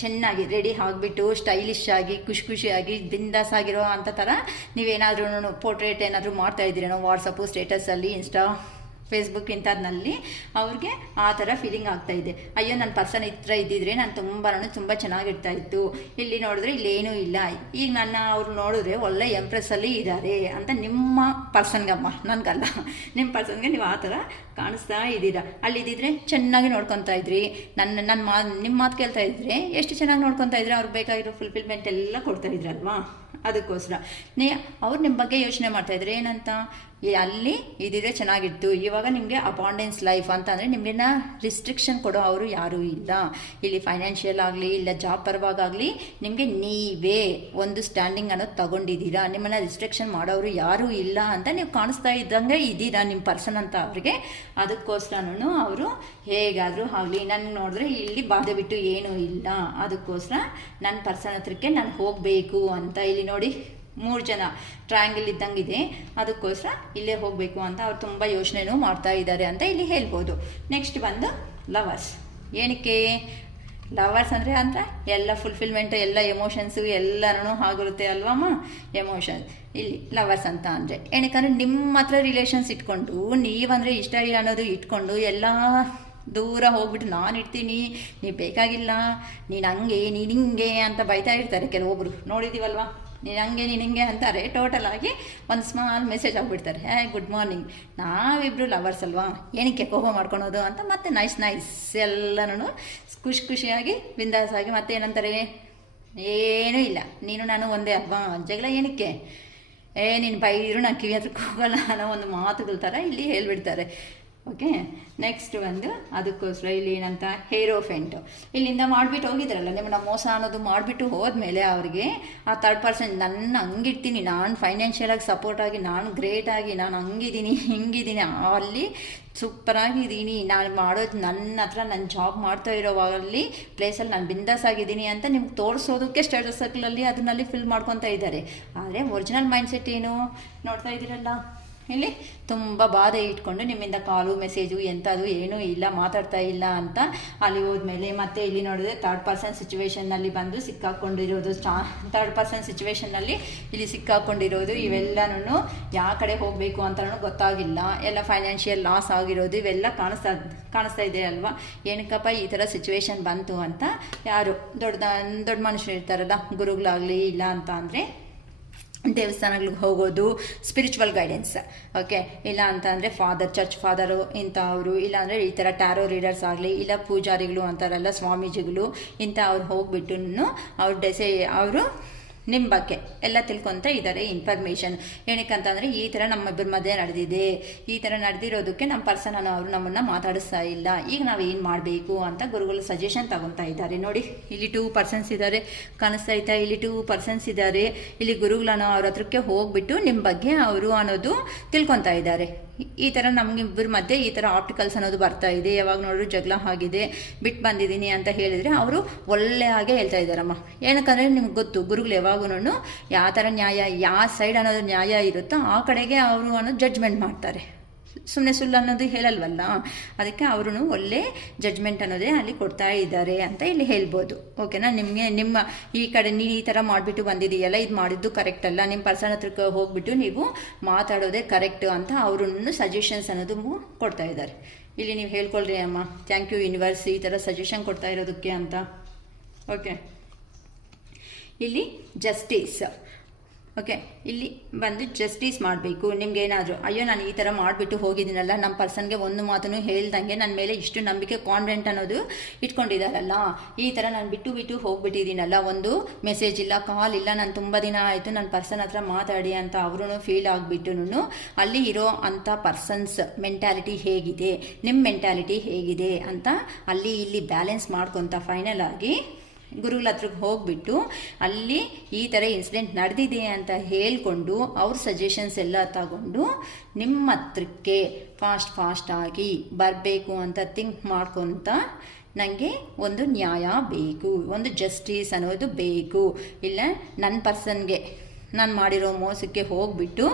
ಚೆನ್ನಾಗಿ ರೆಡಿ ಆಗಿಬಿಟ್ಟು ಸ್ಟೈಲಿಶ್ ಆಗಿ ಖುಷಿಯಾಗಿ ಬಿಂದಾಸ್ ಆಗಿರೋ ಅಂಥ ಥರ ನೀವೇನಾದ್ರೂ ಪೋರ್ಟ್ರೇಟ್ ಏನಾದರೂ ಮಾಡ್ತಾ ಇದ್ದೀರೇನೋ ವಾಟ್ಸಪ್ಪು, ಸ್ಟೇಟಸಲ್ಲಿ, ಇನ್ಸ್ಟಾ, ಫೇಸ್ಬುಕ್ ಇಂಥದ್ನಲ್ಲಿ ಅವ್ರಿಗೆ ಆ ಥರ ಫೀಲಿಂಗ್ ಆಗ್ತಾ ಇದೆ. ಅಯ್ಯೋ ನನ್ನ ಪರ್ಸನ್ ಹತ್ರ ಇದ್ದಿದ್ರೆ ನಾನು ತುಂಬ ಚೆನ್ನಾಗಿರ್ತಾ ಇತ್ತು, ಇಲ್ಲಿ ನೋಡಿದ್ರೆ ಇಲ್ಲೇನೂ ಇಲ್ಲ, ಈಗ ಅವ್ರು ನೋಡಿದ್ರೆ ಒಳ್ಳೆ ಎಂಪ್ರೆಸ್ಸಲ್ಲಿ ಇದ್ದಾರೆ ಅಂತ ನಿಮ್ಮ ಪರ್ಸನ್ಗಮ್ಮ, ನನಗಲ್ಲ, ನಿಮ್ಮ ಪರ್ಸನ್ಗೆ ನೀವು ಆ ಥರ ಕಾಣಿಸ್ತಾ ಇದ್ದೀರಾ. ಅಲ್ಲಿದ್ದಿದ್ರೆ ಚೆನ್ನಾಗಿ ನೋಡ್ಕೊತಾ ಇದ್ರಿ, ನಿಮ್ಮ ಮಾತು ಕೇಳ್ತಾ ಇದ್ರೆ ಎಷ್ಟು ಚೆನ್ನಾಗಿ ನೋಡ್ಕೊತಾ ಇದ್ರೆ ಅವ್ರಿಗೆ ಬೇಕಾಗಿರೋ ಫುಲ್ಫಿಲ್ಮೆಂಟ್ ಎಲ್ಲ ಕೊಡ್ತಾ ಇದ್ರಲ್ವಾ. ಅದಕ್ಕೋಸ್ಕರ ಅವ್ರು ನಿಮ್ಮ ಬಗ್ಗೆ ಯೋಚನೆ ಮಾಡ್ತಾಯಿದ್ರು. ಏನಂತ, ಅಲ್ಲಿ ಇದಿದ್ರೆ ಚೆನ್ನಾಗಿತ್ತು, ಇವಾಗ ನಿಮಗೆ ಅಬಾಂಡೆನ್ಸ್ ಲೈಫ್ ಅಂತ ಅಂದರೆ ನಿಮಗೇನ ರಿಸ್ಟ್ರಿಕ್ಷನ್ ಕೊಡೋ ಅವರು ಯಾರೂ ಇಲ್ಲ. ಇಲ್ಲಿ ಫೈನಾನ್ಷಿಯಲ್ ಆಗಲಿ, ಇಲ್ಲ ಜಾಬ್ ಪರವಾಗಲಿ ನಿಮಗೆ ನೀವೇ ಒಂದು ಸ್ಟ್ಯಾಂಡಿಂಗ್ ಅನ್ನೋದು ತಗೊಂಡಿದ್ದೀರಾ. ನಿಮ್ಮನ್ನು ರಿಸ್ಟ್ರಿಕ್ಷನ್ ಮಾಡೋರು ಯಾರೂ ಇಲ್ಲ ಅಂತ ನೀವು ಕಾಣಿಸ್ತಾ ಇದ್ದಂಗೆ ಇದ್ದೀರಾ ನಿಮ್ಮ ಪರ್ಸನ್ ಅಂತ ಅವ್ರಿಗೆ. ಅದಕ್ಕೋಸ್ಕರನೂ ಅವರು ಹೇಗಾದರೂ ಆಗಲಿ ನನಗೆ ನೋಡಿದ್ರೆ ಇಲ್ಲಿ ಬಾಧೆ ಬಿಟ್ಟು ಏನೂ ಇಲ್ಲ, ಅದಕ್ಕೋಸ್ಕರ ನನ್ನ ಪರ್ಸನ್ ಹತ್ರಕ್ಕೆ ನಾನು ಹೋಗಬೇಕು ಅಂತ. ಇಲ್ಲಿ ನೋಡಿ 3 ಜನ ಟ್ರಯಾಂಗಲ್ ಇದ್ದಂಗಿದೆ, ಅದಕ್ಕೋಸ್ಕರ ಇಲ್ಲೇ ಹೋಗಬೇಕು ಅಂತ ಅವ್ರು ತುಂಬ ಯೋಚನೆನೂ ಮಾಡ್ತಾ ಇದ್ದಾರೆ ಅಂತ ಇಲ್ಲಿ ಹೇಳ್ಬೋದು. ನೆಕ್ಸ್ಟ್ ಬಂದು ಲವರ್ಸ್. ಏನಕ್ಕೆ ಲವರ್ಸ್ ಅಂದರೆ ಎಲ್ಲ ಫುಲ್ಫಿಲ್ಮೆಂಟ್, ಎಲ್ಲ ಎಮೋಷನ್ಸು ಎಲ್ಲನೂ ಆಗಿರುತ್ತೆ ಅಲ್ವಮ್ಮ, ಎಮೋಷನ್ಸ್. ಇಲ್ಲಿ ಲವರ್ಸ್ ಅಂತ ಅಂದರೆ ಏನಕ್ಕಂದರೆ ನಿಮ್ಮ ಹತ್ರ ರಿಲೇಷನ್ಸ್ ಇಟ್ಕೊಂಡು, ನೀವಂದರೆ ಇಷ್ಟ ಇಲ್ಲ ಅನ್ನೋದು ಇಟ್ಕೊಂಡು ಎಲ್ಲ ದೂರ ಹೋಗ್ಬಿಟ್ಟು ನಾನು ಇರ್ತೀನಿ, ನೀವು ಬೇಕಾಗಿಲ್ಲ, ನೀನು ಹಂಗೆ ನೀನು ಹಿಂಗೆ ಅಂತ ಬೈತಾ ಇರ್ತಾರೆ ಕೆಲವೊಬ್ಬರು, ನೋಡಿದ್ದೀವಲ್ವ. ನೀನು ಹಿಂಗೆ ಅಂತಾರೆ, ಟೋಟಲ್ ಆಗಿ ಒಂದು ಸ್ಮಾಲ್ ಮೆಸೇಜ್ ಆಗಿಬಿಡ್ತಾರೆ, ಗುಡ್ ಮಾರ್ನಿಂಗ್, ನಾವಿಬ್ಬರು ಲವರ್ಸ್ ಅಲ್ವಾ, ಏನಕ್ಕೆ ಕೋಪ ಮಾಡ್ಕೊಳೋದು ಅಂತ ಮತ್ತೆ ನೈಸ್ ಎಲ್ಲನೂ ಖುಷಿಯಾಗಿ ಬಿಂದಾಸಾಗಿ ಮತ್ತೆ ಏನಂತಾರೆ, ಏನೂ ಇಲ್ಲ, ನೀನು ನಾನು ಒಂದೇ ಅಲ್ವಾ, ಜಗಳ ಏನಕ್ಕೆ, ನೀನು ಬೈರು ನಾನು ಕಿವಿ ಹತ್ರಕ್ಕೆ ಹೋಗಲ್ಲ ಅನ್ನೋ ಒಂದು ಮಾತುಗಳ ಥರ ಇಲ್ಲಿ ಹೇಳ್ಬಿಡ್ತಾರೆ. ಓಕೆ. ನೆಕ್ಸ್ಟ್ ಬಂದು ಅದಕ್ಕೋಸ್ಕರ ಇಲ್ಲಿ ಏನಂತ ಹೇರೋಫೆಂಟು ಇಲ್ಲಿಂದ ಮಾಡಿಬಿಟ್ಟು ಹೋಗಿದ್ರಲ್ಲ, ನಿಮ್ಮನ್ನ ಮೋಸ ಅನ್ನೋದು ಮಾಡಿಬಿಟ್ಟು ಹೋದ್ಮೇಲೆ ಅವ್ರಿಗೆ ಆ ಥರ್ಡ್ ಪರ್ಸನ್ ನನ್ನ ಹಂಗಿರ್ತೀನಿ, ನಾನು ಫೈನಾನ್ಷಿಯಲಾಗಿ ಸಪೋರ್ಟಾಗಿ, ನಾನು ಗ್ರೇಟಾಗಿ, ನಾನು ಹಂಗಿದ್ದೀನಿ ಹಿಂಗಿದ್ದೀನಿ, ಅಲ್ಲಿ ಸೂಪರಾಗಿದ್ದೀನಿ, ನಾನು ಮಾಡೋದು ನನ್ನ ಹತ್ರ ನನ್ನ ಜಾಬ್ ಮಾಡ್ತಾ ಇರೋವಾಗಲ್ಲಿ ಪ್ಲೇಸಲ್ಲಿ ನಾನು ಬಿಂದಾಸ್ ಆಗಿದ್ದೀನಿ ಅಂತ ನಿಮ್ಗೆ ತೋರಿಸೋದಕ್ಕೆ ಸ್ಟೇಟಸ್ ಸರ್ಕಲಲ್ಲಿ ಅದನ್ನಲ್ಲಿ ಫಿಲ್ ಮಾಡ್ಕೊತಾ ಇದ್ದಾರೆ. ಆದರೆ ಒರಿಜಿನಲ್ ಮೈಂಡ್ಸೆಟ್ ಏನು ನೋಡ್ತಾ ಇದ್ದೀರಲ್ಲ, ಇಲ್ಲಿ ತುಂಬ ಬಾಧೆ ಇಟ್ಕೊಂಡು ನಿಮ್ಮಿಂದ ಕಾಲು ಮೆಸೇಜು ಎಂಥದ್ದು ಏನೂ ಇಲ್ಲ, ಮಾತಾಡ್ತಾ ಇಲ್ಲ ಅಂತ ಅಲ್ಲಿ ಹೋದ್ಮೇಲೆ ಮತ್ತೆ ಇಲ್ಲಿ ನೋಡಿದ್ರೆ ಥರ್ಡ್ ಪರ್ಸನ್ ಸಿಚುವೇಷನ್ನಲ್ಲಿ ಬಂದು ಸಿಕ್ಕಾಕೊಂಡಿರೋದು, ಥರ್ಡ್ ಪರ್ಸನ್ ಸಿಚುವೇಷನ್ನಲ್ಲಿ ಇಲ್ಲಿ ಸಿಕ್ಕಾಕೊಂಡಿರೋದು, ಇವೆಲ್ಲನೂ ಯಾವ ಕಡೆ ಹೋಗಬೇಕು ಅಂತಲೂ ಗೊತ್ತಾಗಿಲ್ಲ, ಎಲ್ಲ ಫೈನಾನ್ಷಿಯಲ್ ಲಾಸ್ ಆಗಿರೋದು ಇವೆಲ್ಲ ಕಾಣಿಸ್ತಾ ಇದೆ ಅಲ್ವಾ. ಏನಕ್ಕಪ್ಪ ಈ ಥರ ಸಿಚುವೇಶನ್ ಬಂತು ಅಂತ ಯಾರು ದೊಡ್ಡ ಮನುಷ್ಯರು ಇರ್ತಾರಲ್ಲ, ಗುರುಗಳಾಗಲಿ, ಇಲ್ಲ ಅಂತ ಅಂದರೆ ದೇವಸ್ಥಾನಗಳಿಗೆ ಹೋಗೋದು, ಸ್ಪಿರಿಚುವಲ್ ಗೈಡೆನ್ಸ್, ಓಕೆ, ಇಲ್ಲ ಅಂತ ಅಂದರೆ ಚರ್ಚ್ ಫಾದರು ಇಂಥವರು, ಇಲ್ಲಾಂದರೆ ಈ ಥರ ಟ್ಯಾರೋ ರೀಡರ್ಸ್ ಆಗಲಿ, ಇಲ್ಲ ಪೂಜಾರಿಗಳು ಅಂತಾರಲ್ಲ ಸ್ವಾಮೀಜಿಗಳು, ಇಂಥ ಅವ್ರು ಹೋಗ್ಬಿಟ್ಟು ಅವರು ನಿಮ್ಮ ಬಗ್ಗೆ ಎಲ್ಲ ತಿಳ್ಕೊತಾ ಇದ್ದಾರೆ ಇನ್ಫಾರ್ಮೇಷನ್. ಏನಕ್ಕಂತಂದರೆ ಈ ಥರ ನಮ್ಮಿಬ್ಬರ ಮಧ್ಯೆ ನಡೆದಿದೆ, ಈ ಥರ ನಡೆದಿರೋದಕ್ಕೆ ನಮ್ಮ ಪರ್ಸನ್ ಅವರು ನಮ್ಮನ್ನು ಮಾತಾಡಿಸ್ತಾ ಇಲ್ಲ, ಈಗ ನಾವು ಏನು ಮಾಡಬೇಕು ಅಂತ ಗುರುಗಳು ಸಜೆಷನ್ ತಗೊತಾ ಇದ್ದಾರೆ. ನೋಡಿ ಇಲ್ಲಿ 2 ಪರ್ಸನ್ಸ್ ಇದ್ದಾರೆ ಕಾಣಿಸ್ತಾ ಇತ್ತಾ, ಇಲ್ಲಿ 2 ಪರ್ಸನ್ಸ್ ಇದ್ದಾರೆ. ಇಲ್ಲಿ ಗುರುಗಳನ್ನ ಅವ್ರ ಹತ್ರಕ್ಕೆ ಹೋಗ್ಬಿಟ್ಟು ನಿಮ್ಮ ಬಗ್ಗೆ ಅವರು ಅನ್ನೋದು ತಿಳ್ಕೊತಾ ಇದ್ದಾರೆ. ಈ ಥರ ನಮಗಿಬ್ಬರ ಮಧ್ಯೆ ಈ ಥರ ಆಪ್ಟಿಕಲ್ಸ್ ಅನ್ನೋದು ಬರ್ತಾ ಇದೆ, ಯಾವಾಗ ನೋಡಿದ್ರು ಜಗಳ ಆಗಿದೆ, ಬಿಟ್ಟು ಬಂದಿದ್ದೀನಿ ಅಂತ ಹೇಳಿದರೆ ಅವರು ಒಳ್ಳೆ ಹಾಗೆ ಹೇಳ್ತಾ ಇದ್ದಾರಮ್ಮ. ಏನಕ್ಕಂದರೆ ನಿಮ್ಗೆ ಗೊತ್ತು ಗುರುಗಳು ಯಾವಾಗೂ ಯಾವ ಥರ ನ್ಯಾಯ, ಯಾವ ಸೈಡ್ ಅನ್ನೋದು ನ್ಯಾಯ ಇರುತ್ತೋ ಆ ಕಡೆಗೆ ಅವರು ಅನ್ನೋದು ಜಡ್ಜ್ಮೆಂಟ್ ಮಾಡ್ತಾರೆ. ಸುಮ್ಮನೆ ಸುಳ್ಳು ಅನ್ನೋದು ಹೇಳಲ್ವಲ್ಲ, ಅದಕ್ಕೆ ಅವರು ಒಳ್ಳೆ ಜಡ್ಜ್ಮೆಂಟ್ ಅನ್ನೋದೇ ಅಲ್ಲಿ ಕೊಡ್ತಾ ಇದ್ದಾರೆ ಅಂತ ಇಲ್ಲಿ ಹೇಳ್ಬೋದು. ಓಕೆನಾ? ನಿಮಗೆ ನಿಮ್ಮ ಈ ಕಡೆ ನೀನು ಈ ಥರ ಮಾಡಿಬಿಟ್ಟು ಬಂದಿದೆಯಲ್ಲ, ಇದು ಮಾಡಿದ್ದು ಕರೆಕ್ಟ್ ಅಲ್ಲ, ನಿಮ್ಮ ಪರ್ಸನ್ ಹತ್ರಕ್ಕೆ ಹೋಗ್ಬಿಟ್ಟು ನೀವು ಮಾತಾಡೋದೇ ಕರೆಕ್ಟ್ ಅಂತ ಅವರು ಸಜೆಷನ್ಸ್ ಅನ್ನೋದು ಕೊಡ್ತಾ ಇದ್ದಾರೆ. ಇಲ್ಲಿ ನೀವು ಹೇಳ್ಕೊಳ್ರಿ ಅಮ್ಮ, ಥ್ಯಾಂಕ್ ಯು ಯೂನಿವರ್ಸ್ ಈ ಥರ ಸಜೆಷನ್ ಕೊಡ್ತಾ ಇರೋದಕ್ಕೆ ಅಂತ. ಓಕೆ, ಇಲ್ಲಿ ಜಸ್ಟಿಸ್. ಓಕೆ, ಇಲ್ಲಿ ಬಂದು ಜಸ್ಟಿಸ್ ಮಾಡಬೇಕು. ನಿಮ್ಗೇನಾದರೂ ಅಯ್ಯೋ ನಾನು ಈ ಥರ ಮಾಡಿಬಿಟ್ಟು ಹೋಗಿದ್ದೀನಲ್ಲ, ನಮ್ಮ ಪರ್ಸನ್ಗೆ ಒಂದು ಮಾತನ್ನು ಹೇಳ್ದಂಗೆ ನನ್ನ ಮೇಲೆ ಇಷ್ಟು ನಂಬಿಕೆ ಕಾನ್ಫಿಡೆಂಟ್ ಅನ್ನೋದು ಇಟ್ಕೊಂಡಿದ್ದಾರಲ್ಲ, ಈ ಥರ ನಾನು ಬಿಟ್ಟು ಹೋಗ್ಬಿಟ್ಟಿದ್ದೀನಲ್ಲ, ಒಂದು ಮೆಸೇಜ್ ಇಲ್ಲ, ಕಾಲ್ ಇಲ್ಲ, ನಾನು ತುಂಬ ದಿನ ಆಯಿತು ನನ್ನ ಪರ್ಸನ್ ಹತ್ರ ಮಾತಾಡಿ ಅಂತ ಅವರು ಫೀಲ್ ಆಗಿಬಿಟ್ಟು ಅಲ್ಲಿ ಇರೋ ಅಂಥ ಪರ್ಸನ್ಸ್ ಮೆಂಟ್ಯಾಲಿಟಿ ಹೇಗಿದೆ, ನಿಮ್ಮ ಮೆಂಟ್ಯಾಲಿಟಿ ಹೇಗಿದೆ ಅಂತ ಅಲ್ಲಿ ಇಲ್ಲಿ ಬ್ಯಾಲೆನ್ಸ್ ಮಾಡ್ಕೊತ ಫೈನಲ್ ಆಗಿ ಗುರುಗಳ ಹತ್ರಕ್ಕೆ ಹೋಗ್ಬಿಟ್ಟು ಅಲ್ಲಿ ಈ ಥರ ಇನ್ಸಿಡೆಂಟ್ ನಡೆದಿದೆ ಅಂತ ಹೇಳಿಕೊಂಡು ಅವ್ರ ಸಜೆಷನ್ಸ್ ಎಲ್ಲ ತಗೊಂಡು ನಿಮ್ಮ ಹತ್ರಕ್ಕೆ ಫಾಸ್ಟಾಗಿ ಬರಬೇಕು ಅಂತ ಥಿಂಕ್ ಮಾಡ್ಕೊತ ನನಗೆ ಒಂದು ನ್ಯಾಯ ಬೇಕು, ಒಂದು ಜಸ್ಟಿಸ್ ಅನ್ನೋದು ಬೇಕು. ಇಲ್ಲ ನನ್ನ ಪರ್ಸನ್ಗೆ ನಾನು ಮಾಡಿರೋ ಮೋಸಕ್ಕೆ ಹೋಗ್ಬಿಟ್ಟು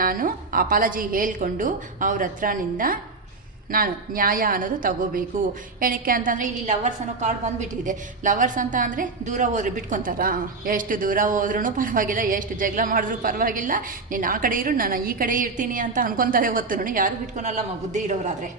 ನಾನು ಅಪಾಲಜಿ ಹೇಳ್ಕೊಂಡು ಅವ್ರ ಹತ್ರನಿಂದ ನಾನು ನ್ಯಾಯ ಅನ್ನೋದು ತಗೋಬೇಕು. ಏನಕ್ಕೆ ಅಂತಂದರೆ ಇಲ್ಲಿ ಲವರ್ಸ್ ಅನ್ನೋ ಕಾರ್ಡ್ ಬಂದುಬಿಟ್ಟಿದೆ. ಲವರ್ಸ್ ಅಂತ ಅಂದರೆ ದೂರ ಹೋದ್ರೆ ಬಿಟ್ಕೊತಾರಾ? ಎಷ್ಟು ದೂರ ಹೋದ್ರೂ ಪರವಾಗಿಲ್ಲ, ಎಷ್ಟು ಜಗಳ ಮಾಡಿದ್ರೂ ಪರವಾಗಿಲ್ಲ, ನೀನು ಆ ಕಡೆ ಇರು ನಾನು ಈ ಕಡೆ ಇರ್ತೀನಿ ಅಂತ ಅನ್ಕೊತಾರೆ ಹೊತ್ತು ಯಾರು ಬಿಟ್ಕೊಳಲ್ಲಮ್ಮ ಬುದ್ಧಿ ಇರೋರಾದರೆ.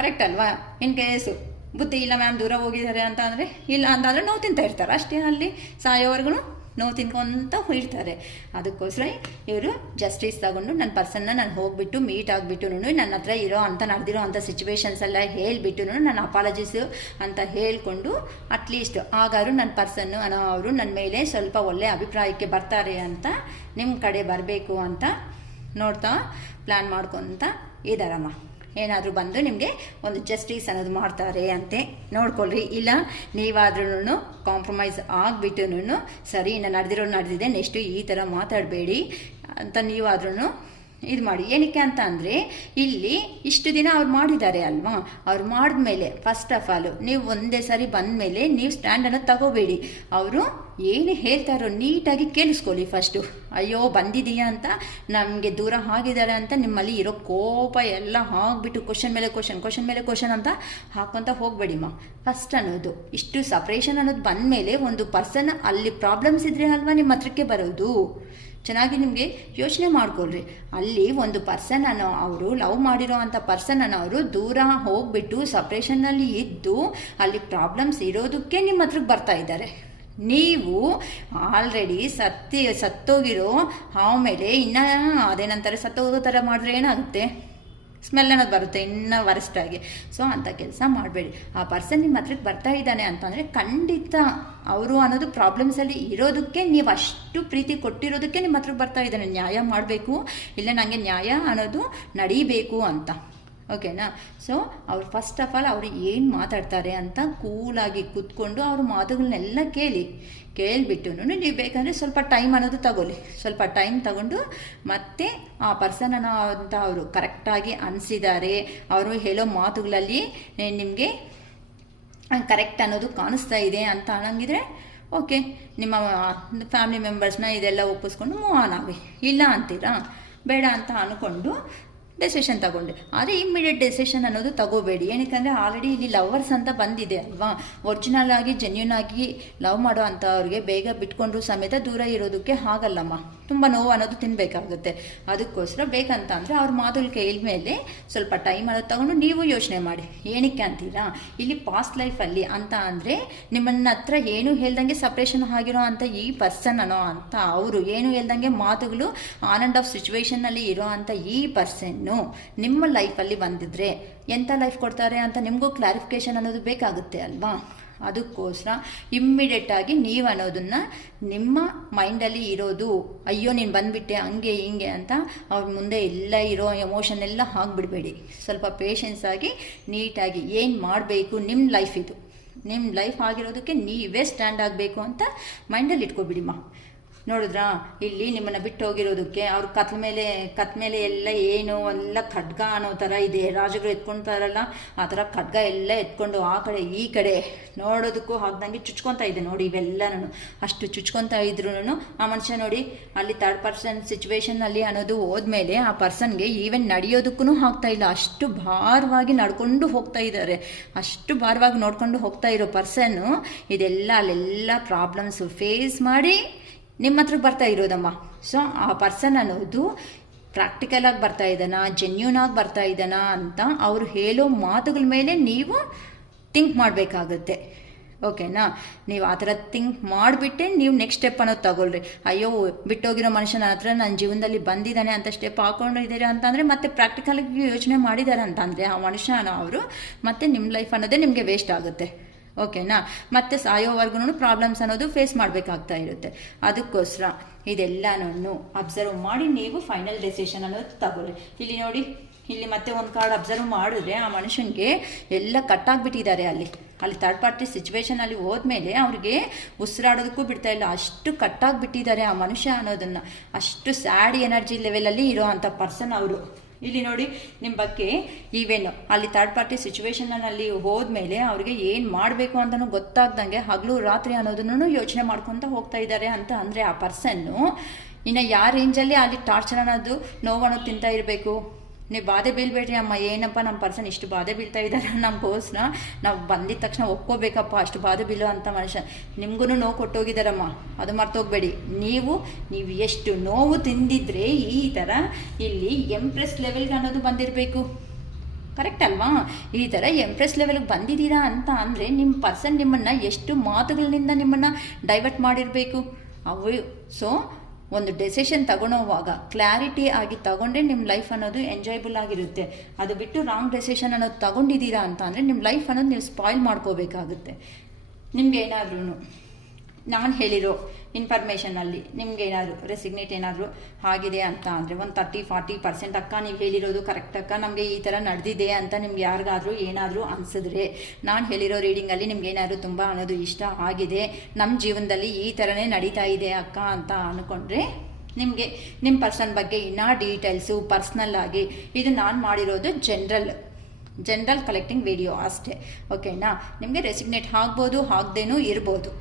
ಕರೆಕ್ಟ್ ಅಲ್ವಾ? ಇನ್ ಕೇಸು ಬುದ್ಧಿ ಇಲ್ಲ ಮ್ಯಾಮ್ ದೂರ ಹೋಗಿದ್ದಾರೆ ಅಂತ ಅಂದರೆ ಇಲ್ಲ ಅಂತಂದರೆ ನೋವು ತಿಂತಾ ಇರ್ತಾರೆ ಅಷ್ಟೇ, ಅಲ್ಲಿ ಸಾಯೋವರೆಗೂ ನೋವು ತಿನ್ಕೊಂತ ಇರ್ತಾರೆ. ಅದಕ್ಕೋಸ್ಕರ ಇವರು ಜಸ್ಟಿಸ್ ತಗೊಂಡು ನನ್ನ ಪರ್ಸನ್ನ ನಾನು ಹೋಗ್ಬಿಟ್ಟು ಮೀಟ್ ಆಗಿಬಿಟ್ಟು ನನ್ನ ಹತ್ರ ಇರೋ ಅಂತ ನಡೆದಿರೋ ಅಂಥ ಸಿಚುವೇಶನ್ಸ್ ಎಲ್ಲ ಹೇಳಿಬಿಟ್ಟು ನಾನು ಅಪಾಲಜೀಸು ಅಂತ ಹೇಳಿಕೊಂಡು ಅಟ್ಲೀಸ್ಟ್ ಆಗಾರು ನನ್ನ ಪರ್ಸನ್ನು ಅವರು ನನ್ನ ಮೇಲೆ ಸ್ವಲ್ಪ ಒಳ್ಳೆಯ ಅಭಿಪ್ರಾಯಕ್ಕೆ ಬರ್ತಾರೆ ಅಂತ ನಿಮ್ಮ ಕಡೆ ಬರಬೇಕು ಅಂತ ನೋಡ್ತಾ ಪ್ಲ್ಯಾನ್ ಮಾಡ್ಕೊತ ಇದ್ದಾರಮ್ಮ. ಏನಾದರೂ ಬಂದು ನಿಮಗೆ ಒಂದು ಜಸ್ಟಿಸ್ ಅನ್ನೋದು ಮಾಡ್ತಾರೆ ಅಂತೆ ನೋಡ್ಕೊಳ್ರಿ. ಇಲ್ಲ ನೀವಾದ್ರೂ ಕಾಂಪ್ರಮೈಸ್ ಆಗಿಬಿಟ್ಟು ಸರಿ ನಾನು ನಡೆದಿದೆ ನೆಕ್ಸ್ಟು ಈ ಥರ ಮಾತಾಡಬೇಡಿ ಅಂತ ನೀವಾದ್ರೂ ಇದು ಮಾಡಿ. ಏನಕ್ಕೆ ಅಂತ ಅಂದರೆ ಇಲ್ಲಿ ಇಷ್ಟು ದಿನ ಅವ್ರು ಮಾಡಿದ್ದಾರೆ ಅಲ್ವಾ, ಅವ್ರು ಮಾಡಿದ್ಮೇಲೆ ಫಸ್ಟ್ ಆಫ್ ಆಲ್ ನೀವು ಒಂದೇ ಸಾರಿ ಬಂದಮೇಲೆ ನೀವು ಸ್ಟ್ಯಾಂಡನ್ನು ತಗೋಬೇಡಿ. ಅವರು ಏನು ಹೇಳ್ತಾರೋ ನೀಟಾಗಿ ಕೇಳಿಸ್ಕೊಳ್ಳಿ ಫಸ್ಟು. ಅಯ್ಯೋ ಬಂದಿದೆಯಾ ಅಂತ ನಮಗೆ ದೂರ ಆಗಿದ್ದಾರೆ ಅಂತ ನಿಮ್ಮಲ್ಲಿ ಇರೋ ಕೋಪ ಎಲ್ಲ ಆಗಿಬಿಟ್ಟು ಕ್ವಶನ್ ಮೇಲೆ ಕ್ವಶನ್ ಅಂತ ಹಾಕ್ಕೊತ ಹೋಗಬೇಡಿಮ್ಮ. ಫಸ್ಟ್ ಅನ್ನೋದು ಇಷ್ಟು ಸಪ್ರೇಷನ್ ಅನ್ನೋದು ಬಂದಮೇಲೆ ಒಂದು ಪರ್ಸನ್ ಅಲ್ಲಿ ಪ್ರಾಬ್ಲಮ್ಸ್ ಇದ್ರೆ ಅಲ್ವಾ ನಿಮ್ಮ ಹತ್ರಕ್ಕೆ ಬರೋದು. ಚೆನ್ನಾಗಿ ನಿಮಗೆ ಯೋಚನೆ ಮಾಡ್ಕೊಳ್ರಿ. ಅಲ್ಲಿ ಒಂದು ಪರ್ಸನ್ ಅನ್ನೋ ಅವರು ಲವ್ ಮಾಡಿರೋ ಅಂಥ ಪರ್ಸನ್ ಅನ್ನೋ ಅವರು ದೂರ ಹೋಗ್ಬಿಟ್ಟು ಸಪ್ರೇಷನ್ನಲ್ಲಿ ಇದ್ದು ಅಲ್ಲಿ ಪ್ರಾಬ್ಲಮ್ಸ್ ಇರೋದಕ್ಕೆ ನಿಮ್ಮ ಹತ್ರಕ್ಕೆ ಬರ್ತಾ ಇದ್ದಾರೆ. ನೀವು ಆಲ್ರೆಡಿ ಸತ್ತೋಗಿರೋ ಹಾವು ಮೇಲೆ ಇನ್ನೂ ಅದೇನಂತಾರೆ ಸತ್ತೋಗೋ ಥರ ಮಾಡಿದ್ರೆ ಏನಾಗುತ್ತೆ? ಸ್ಮೆಲ್ ಅನ್ನೋದು ಬರುತ್ತೆ ಇನ್ನೂ ವರಸ್ಟಾಗಿ. ಸೊ ಅಂಥ ಕೆಲಸ ಮಾಡಬೇಡಿ. ಆ ಪರ್ಸನ್ ನಿಮ್ಮ ಹತ್ರಕ್ಕೆ ಬರ್ತಾ ಇದ್ದಾನೆ ಅಂತಂದರೆ ಖಂಡಿತ ಅವರು ಅನ್ನೋದು ಪ್ರಾಬ್ಲಮ್ಸಲ್ಲಿ ಇರೋದಕ್ಕೆ ನೀವು ಅಷ್ಟು ಪ್ರೀತಿ ಕೊಟ್ಟಿರೋದಕ್ಕೆ ನಿಮ್ಮ ಹತ್ರಕ್ಕೆ ಬರ್ತಾ ಇದ್ದಾನೆ. ನ್ಯಾಯ ಮಾಡಬೇಕು, ಇಲ್ಲ ನನಗೆ ನ್ಯಾಯ ಅನ್ನೋದು ನಡೀಬೇಕು ಅಂತ. ಓಕೆನಾ? ಸೊ ಅವ್ರು ಫಸ್ಟ್ ಆಫ್ ಆಲ್ ಅವರು ಏನು ಮಾತಾಡ್ತಾರೆ ಅಂತ ಕೂಲಾಗಿ ಕೂತ್ಕೊಂಡು ಅವ್ರ ಮಾತುಗಳನ್ನೆಲ್ಲ ಕೇಳಿಬಿಟ್ಟು ನೀವು ಬೇಕಂದರೆ ಸ್ವಲ್ಪ ಟೈಮ್ ಅನ್ನೋದು ತಗೊಳ್ಳಿ. ಸ್ವಲ್ಪ ಟೈಮ್ ತಗೊಂಡು ಮತ್ತೆ ಆ ಪರ್ಸನ್ ಅನ್ನೋ ಅಂತ ಅವರು ಕರೆಕ್ಟಾಗಿ ಅನಿಸಿದ್ದಾರೆ, ಅವರು ಹೇಳೋ ಮಾತುಗಳಲ್ಲಿ ನಿಮಗೆ ಕರೆಕ್ಟ್ ಅನ್ನೋದು ಕಾಣಿಸ್ತಾ ಇದೆ ಅಂತ ಅನ್ನಂಗಿದ್ರೆ ಓಕೆ, ನಿಮ್ಮ ಫ್ಯಾಮಿಲಿ ಮೆಂಬರ್ಸ್ನ ಇದೆಲ್ಲ ಒಪ್ಪಿಸ್ಕೊಂಡು ಮೂವ್ ಆನ್ ಆಗಿ. ಇಲ್ಲ ಅಂತೀರಾ ಬೇಡ ಅಂತ ಅಂದ್ಕೊಂಡು ಡೆಸಿಷನ್ ತಗೊಂಡೆ. ಆದರೆ ಇಮ್ಮಿಡಿಯೇಟ್ ಡೆಸಿಷನ್ ಅನ್ನೋದು ತಗೋಬೇಡಿ. ಏನಕ್ಕೆ ಆಲ್ರೆಡಿ ಇಲ್ಲಿ ಲವರ್ಸ್ ಅಂತ ಬಂದಿದೆ ಅಲ್ವಾ, ಒರಿಜಿನಲ್ ಆಗಿ ಜೆನ್ಯೂನ್ ಆಗಿ ಲವ್ ಮಾಡೋ ಅಂಥವ್ರಿಗೆ ಬೇಗ ಬಿಟ್ಕೊಂಡ್ರು ಸಮೇತ ದೂರ ಇರೋದಕ್ಕೆ ಆಗಲ್ಲಮ್ಮ. ತುಂಬ ನೋವು ಅನ್ನೋದು ತಿನ್ನಬೇಕಾಗುತ್ತೆ. ಅದಕ್ಕೋಸ್ಕರ ಬೇಕಂತ ಅಂದರೆ ಅವ್ರ ಮಾತುಗಳ ಕೈಲ ಮೇಲೆ ಸ್ವಲ್ಪ ಟೈಮ್ ಅನ್ನೋದು ತಗೊಂಡು ನೀವು ಯೋಚನೆ ಮಾಡಿ. ಏನಕ್ಕೆ ಅಂತೀರಾ, ಇಲ್ಲಿ ಪಾಸ್ಟ್ ಲೈಫಲ್ಲಿ ಅಂತ ಅಂದರೆ ನಿಮ್ಮನ್ನ ಹತ್ರ ಏನು ಹೇಳ್ದಂಗೆ ಸಪ್ರೇಷನ್ ಆಗಿರೋ ಅಂಥ ಈ ಪರ್ಸನ್ ಅನ್ನೋ ಅಂತ ಅವರು ಏನು ಹೇಳ್ದಂಗೆ ಮಾತುಗಳು ಆನ್ ಆ್ಯಂಡ್ ಆಫ್ ಸಿಚುವೇಷನ್ನಲ್ಲಿ ಇರೋ ಅಂಥ ಈ ಪರ್ಸನ್ನು ನಿಮ್ಮ ಲೈಫಲ್ಲಿ ಬಂದಿದ್ರೆ ಎಂಥ ಲೈಫ್ ಕೊಡ್ತಾರೆ ಅಂತ ನಿಮಗೂ ಕ್ಲಾರಿಫಿಕೇಷನ್ ಅನ್ನೋದು ಬೇಕಾಗುತ್ತೆ ಅಲ್ವಾ. ಅದಕ್ಕೋಸ್ಕರ ಇಮ್ಮಿಡಿಯೇಟಾಗಿ ನೀವು ಅನ್ನೋದನ್ನು ನಿಮ್ಮ ಮೈಂಡಲ್ಲಿ ಇರೋದು, ಅಯ್ಯೋ ನೀನು ಬಂದುಬಿಟ್ಟೆ ಹಂಗೆ ಹಿಂಗೆ ಅಂತ ಅವ್ರ ಮುಂದೆ ಎಲ್ಲ ಇರೋ ಎಮೋಷನ್ ಎಲ್ಲ ಹಾಕ್ಬಿಡಬೇಡಿ. ಸ್ವಲ್ಪ ಪೇಷನ್ಸ್ ಆಗಿ ನೀಟಾಗಿ ಏನು ಮಾಡಬೇಕು, ನಿಮ್ಮ ಲೈಫ್ ಇದು, ನಿಮ್ಮ ಲೈಫ್ ಆಗಿರೋದಕ್ಕೆ ನೀವೇ ಸ್ಟ್ಯಾಂಡ್ ಆಗಬೇಕು ಅಂತ ಮೈಂಡಲ್ಲಿ ಇಟ್ಕೊಬಿಡಿಮ್ಮ. ನೋಡಿದ್ರಾ, ಇಲ್ಲಿ ನಿಮ್ಮನ್ನು ಬಿಟ್ಟು ಹೋಗಿರೋದಕ್ಕೆ ಅವ್ರ ಕತ್ ಮೇಲೆ ಎಲ್ಲ ಏನು ಎಲ್ಲ ಖಡ್ಗ ಅನ್ನೋ ಥರ ಇದೆ, ರಾಜಗಳು ಎತ್ಕೊಳ್ತಾರಲ್ಲ ಆ ಥರ ಖಡ್ಗ ಎಲ್ಲ ಎತ್ಕೊಂಡು ಆ ಕಡೆ ಈ ಕಡೆ ನೋಡೋದಕ್ಕೂ ಹಾಕ್ದಂಗೆ ಚುಚ್ಕೊತಾ ಇದೆ ನೋಡಿ. ಇವೆಲ್ಲನೂ ಅಷ್ಟು ಚುಚ್ಕೊತಾ ಇದ್ರು ಆ ಮನುಷ್ಯ ನೋಡಿ ಅಲ್ಲಿ ಥರ್ಡ್ ಪರ್ಸನ್ ಸಿಚುವೇಶನಲ್ಲಿ ಅನ್ನೋದು ಹೋದ್ಮೇಲೆ ಆ ಪರ್ಸನ್ಗೆ ಈವನ್ ನಡೆಯೋದಕ್ಕೂ ಆಗ್ತಾ ಇಲ್ಲ, ಅಷ್ಟು ಭಾರವಾಗಿ ನಡ್ಕೊಂಡು ಹೋಗ್ತಾ ಇದ್ದಾರೆ. ಅಷ್ಟು ಭಾರವಾಗಿ ನೋಡ್ಕೊಂಡು ಹೋಗ್ತಾ ಇರೋ ಪರ್ಸನ್ನು ಇದೆಲ್ಲ ಅಲ್ಲೆಲ್ಲ ಪ್ರಾಬ್ಲಮ್ಸು ಫೇಸ್ ಮಾಡಿ ನಿಮ್ಮ ಹತ್ರಕ್ಕೆ ಬರ್ತಾ ಇರೋದಮ್ಮ. ಸೊ ಆ ಪರ್ಸನ್ ಅನ್ನೋದು ಪ್ರಾಕ್ಟಿಕಲಾಗಿ ಬರ್ತಾ ಇದ್ದಾನ, ಜೆನ್ಯೂನ್ ಆಗಿ ಬರ್ತಾ ಇದ್ದಾನ ಅಂತ ಅವರು ಹೇಳೋ ಮಾತುಗಳ ಮೇಲೆ ನೀವು ಥಿಂಕ್ ಮಾಡಬೇಕಾಗುತ್ತೆ. ಓಕೆನಾ? ನೀವು ಆ ಥರ ಥಿಂಕ್ ಮಾಡಿಬಿಟ್ಟೆ ನೀವು ನೆಕ್ಸ್ಟ್ ಸ್ಟೆಪ್ ಅನ್ನೋದು ತಗೊಳ್ರಿ. ಅಯ್ಯೋ ಬಿಟ್ಟೋಗಿರೋ ಮನುಷ್ಯನ ಹತ್ರ ನನ್ನ ಜೀವನದಲ್ಲಿ ಬಂದಿದ್ದಾನೆ ಅಂತ ಸ್ಟೆಪ್ ಹಾಕೊಂಡಿದ್ದೀರಾ ಅಂತಂದರೆ ಮತ್ತೆ ಪ್ರಾಕ್ಟಿಕಲಾಗಿ ಯೋಚನೆ ಮಾಡಿದ್ದಾರೆ ಅಂತಂದರೆ ಆ ಮನುಷ್ಯನ ಅವರು ಮತ್ತೆ ನಿಮ್ಮ ಲೈಫ್ ಅನ್ನೋದೇ ನಿಮಗೆ ವೇಸ್ಟ್ ಆಗುತ್ತೆ. ಓಕೆನಾ? ಮತ್ತೆ ಸಾಯೋವರೆಗೂ ಪ್ರಾಬ್ಲಮ್ಸ್ ಅನ್ನೋದು ಫೇಸ್ ಮಾಡಬೇಕಾಗ್ತಾ ಇರುತ್ತೆ. ಅದಕ್ಕೋಸ್ಕರ ಇದೆಲ್ಲನೂ ಅಬ್ಸರ್ವ್ ಮಾಡಿ ನೀವು ಫೈನಲ್ ಡೆಸಿಷನ್ ಅನ್ನೋದು ತಗೊಳ್ಳಿ. ಇಲ್ಲಿ ನೋಡಿ, ಇಲ್ಲಿ ಮತ್ತೆ ಒಂದು ಕಾರ್ಡ್ ಅಬ್ಸರ್ವ್ ಮಾಡಿದ್ರೆ ಆ ಮನುಷ್ಯನಿಗೆ ಎಲ್ಲ ಕಟ್ಟಾಗ್ಬಿಟ್ಟಿದ್ದಾರೆ. ಅಲ್ಲಿ ಥರ್ಡ್ ಪಾರ್ಟಿ ಸಿಚುವೇಶನಲ್ಲಿ ಹೋದ್ಮೇಲೆ ಅವ್ರಿಗೆ ಉಸಿರಾಡೋದಕ್ಕೂ ಬಿಡ್ತಾ ಇಲ್ಲ, ಅಷ್ಟು ಕಟ್ಟಾಗ್ಬಿಟ್ಟಿದ್ದಾರೆ ಆ ಮನುಷ್ಯ ಅನ್ನೋದನ್ನು. ಅಷ್ಟು ಸ್ಯಾಡ್ ಎನರ್ಜಿ ಲೆವೆಲಲ್ಲಿ ಇರೋ ಅಂಥ ಪರ್ಸನ್ ಅವರು. ಇಲ್ಲಿ ನೋಡಿ, ನಿಮ್ಮ ಬಗ್ಗೆ ಈವೇನು ಅಲ್ಲಿ ಥರ್ಡ್ ಪಾರ್ಟಿ ಸಿಚುವೇಶನಲ್ಲಿ ಹೋದ್ಮೇಲೆ ಅವ್ರಿಗೆ ಏನು ಮಾಡಬೇಕು ಅಂತಲೂ ಗೊತ್ತಾಗ್ದಂಗೆ ಹಗಲು ರಾತ್ರಿ ಅನ್ನೋದನ್ನು ಯೋಚನೆ ಮಾಡ್ಕೊತ ಹೋಗ್ತಾ ಇದ್ದಾರೆ ಅಂತ ಅಂದರೆ ಆ ಪರ್ಸನ್ನು ಇನ್ನು ಯಾವ ರೇಂಜಲ್ಲಿ ಅಲ್ಲಿ ಟಾರ್ಚರ್ ಅನ್ನೋದು ನೋವನ್ನೋದು ತಿಂತಾ ಇರಬೇಕು. ನೀವು ಬಾಧೆ ಬೀಳ್ಬೇಡ್ರಿ ಅಮ್ಮ, ಏನಪ್ಪ ನಮ್ಮ ಪರ್ಸನ್ ಇಷ್ಟು ಬಾಧೆ ಬೀಳ್ತಾ ಇದ್ದಾರೆ ನಮಗೋಸ್ಕರ, ನಾವು ಬಂದಿದ್ದ ತಕ್ಷಣ ಒಪ್ಕೋಬೇಕಪ್ಪ ಅಷ್ಟು ಬಾಧೆ ಬೀಳೋ ಅಂಥ ಮನುಷ್ಯ. ನಿಮಗೂ ನೋವು ಕೊಟ್ಟೋಗಿದ್ದಾರಮ್ಮ, ಅದು ಮರ್ತೋಗ್ಬೇಡಿ. ನೀವು ಎಷ್ಟು ನೋವು ತಿಂದಿದ್ರೆ ಈ ಥರ ಇಲ್ಲಿ ಎಂಪ್ರೆಸ್ ಲೆವೆಲ್ಗೆ ಅನ್ನೋದು ಬಂದಿರಬೇಕು. ಕರೆಕ್ಟ್ ಅಲ್ವಾ? ಈ ಥರ ಎಂಪ್ರೆಸ್ ಲೆವೆಲ್ಗೆ ಬಂದಿದ್ದೀರಾ ಅಂತ ಅಂದರೆ ನಿಮ್ಮ ಪರ್ಸನ್ ನಿಮ್ಮನ್ನು ಎಷ್ಟು ಮಾತುಗಳಿಂದ ನಿಮ್ಮನ್ನು ಡೈವರ್ಟ್ ಮಾಡಿರಬೇಕು ಅವು. ಸೊ ಒಂದು ಡೆಸಿಷನ್ ತಗೊಳ್ಳೋವಾಗ ಕ್ಲಾರಿಟಿ ಆಗಿ ತಗೊಂಡ್ರೆ ನಿಮ್ಮ ಲೈಫ್ ಅನ್ನೋದು ಎಂಜಾಯಬಲ್ ಆಗಿರುತ್ತೆ. ಅದು ಬಿಟ್ಟು ರಾಂಗ್ ಡೆಸಿಷನ್ ಅನ್ನೋದು ತಗೊಂಡಿದ್ದೀರಾ ಅಂತ ಅಂದರೆ ನಿಮ್ಮ ಲೈಫ್ ಅನ್ನೋದು ನೀವು ಸ್ಪಾಯ್ಲ್ ಮಾಡ್ಕೋಬೇಕಾಗುತ್ತೆ. ನಿಮ್ಗೆ ಏನಾದ್ರೂ ನಾನು ಹೇಳಿರೋ ಇನ್ಫಾರ್ಮೇಷನಲ್ಲಿ ನಿಮ್ಗೆ ಏನಾದರೂ ರೆಸಿಗ್ನೇಟ್ ಏನಾದರೂ ಆಗಿದೆ ಅಂತ ಅಂದರೆ ಒಂದು 30-40% ಅಕ್ಕ ನೀವು ಹೇಳಿರೋದು ಕರೆಕ್ಟ್ ಅಕ್ಕ, ನಮಗೆ ಈ ಥರ ನಡೆದಿದೆ ಅಂತ ನಿಮ್ಗೆ ಯಾರಿಗಾದರೂ ಏನಾದರೂ ಅನಿಸಿದ್ರೆ, ನಾನು ಹೇಳಿರೋ ರೀಡಿಂಗಲ್ಲಿ ನಿಮ್ಗೆ ಏನಾದರೂ ತುಂಬ ಅನ್ನೋದು ಇಷ್ಟ ಆಗಿದೆ, ನಮ್ಮ ಜೀವನದಲ್ಲಿ ಈ ಥರನೇ ನಡೀತಾ ಇದೆ ಅಕ್ಕ ಅಂತ ಅಂದ್ಕೊಂಡ್ರೆ ನಿಮಗೆ ನಿಮ್ಮ ಪರ್ಸನ್ ಬಗ್ಗೆ ಇನ್ನೂ ಡೀಟೇಲ್ಸು ಪರ್ಸ್ನಲ್ ಆಗಿ, ಇದು ನಾನು ಮಾಡಿರೋದು ಜನರಲ್ ಕಲೆಕ್ಟಿಂಗ್ ವಿಡಿಯೋ ಅಷ್ಟೇ. ಓಕೆನಾ? ನಿಮಗೆ ರೆಸಿಗ್ನೇಟ್ ಆಗ್ಬೋದು, ಆಗದೇನೂ ಇರ್ಬೋದು.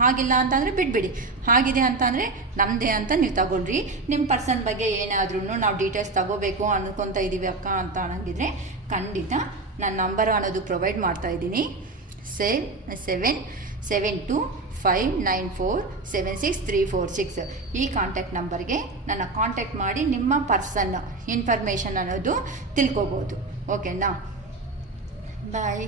ಹಾಗಿಲ್ಲ ಅಂತಂದರೆ ಬಿಟ್ಬಿಡಿ. ಆಗಿದೆ ಅಂತಂದರೆ ನಮ್ಮದೇ ಅಂತ ನೀವು ತಗೊಳ್ರಿ. ನಿಮ್ಮ ಪರ್ಸನ್ ಬಗ್ಗೆ ಏನಾದ್ರೂ ನಾವು ಡೀಟೇಲ್ಸ್ ತಗೋಬೇಕು ಅನ್ಕೊತಾ ಇದ್ದೀವಿ ಅಕ್ಕ ಅಂತ ಅನ್ನಂಗಿದ್ರೆ ಖಂಡಿತ ನನ್ನ ನಂಬರ್ ಅನ್ನೋದು ಪ್ರೊವೈಡ್ ಮಾಡ್ತಾ ಇದ್ದೀನಿ. 7725947636 ಈ ಕಾಂಟ್ಯಾಕ್ಟ್ ನಂಬರ್ಗೆ ನನ್ನ ಕಾಂಟ್ಯಾಕ್ಟ್ ಮಾಡಿ ನಿಮ್ಮ ಪರ್ಸನ್ ಇನ್ಫಾರ್ಮೇಷನ್ ಅನ್ನೋದು ತಿಳ್ಕೊಬೋದು. ಓಕೆನಾ? ಬಾಯ್.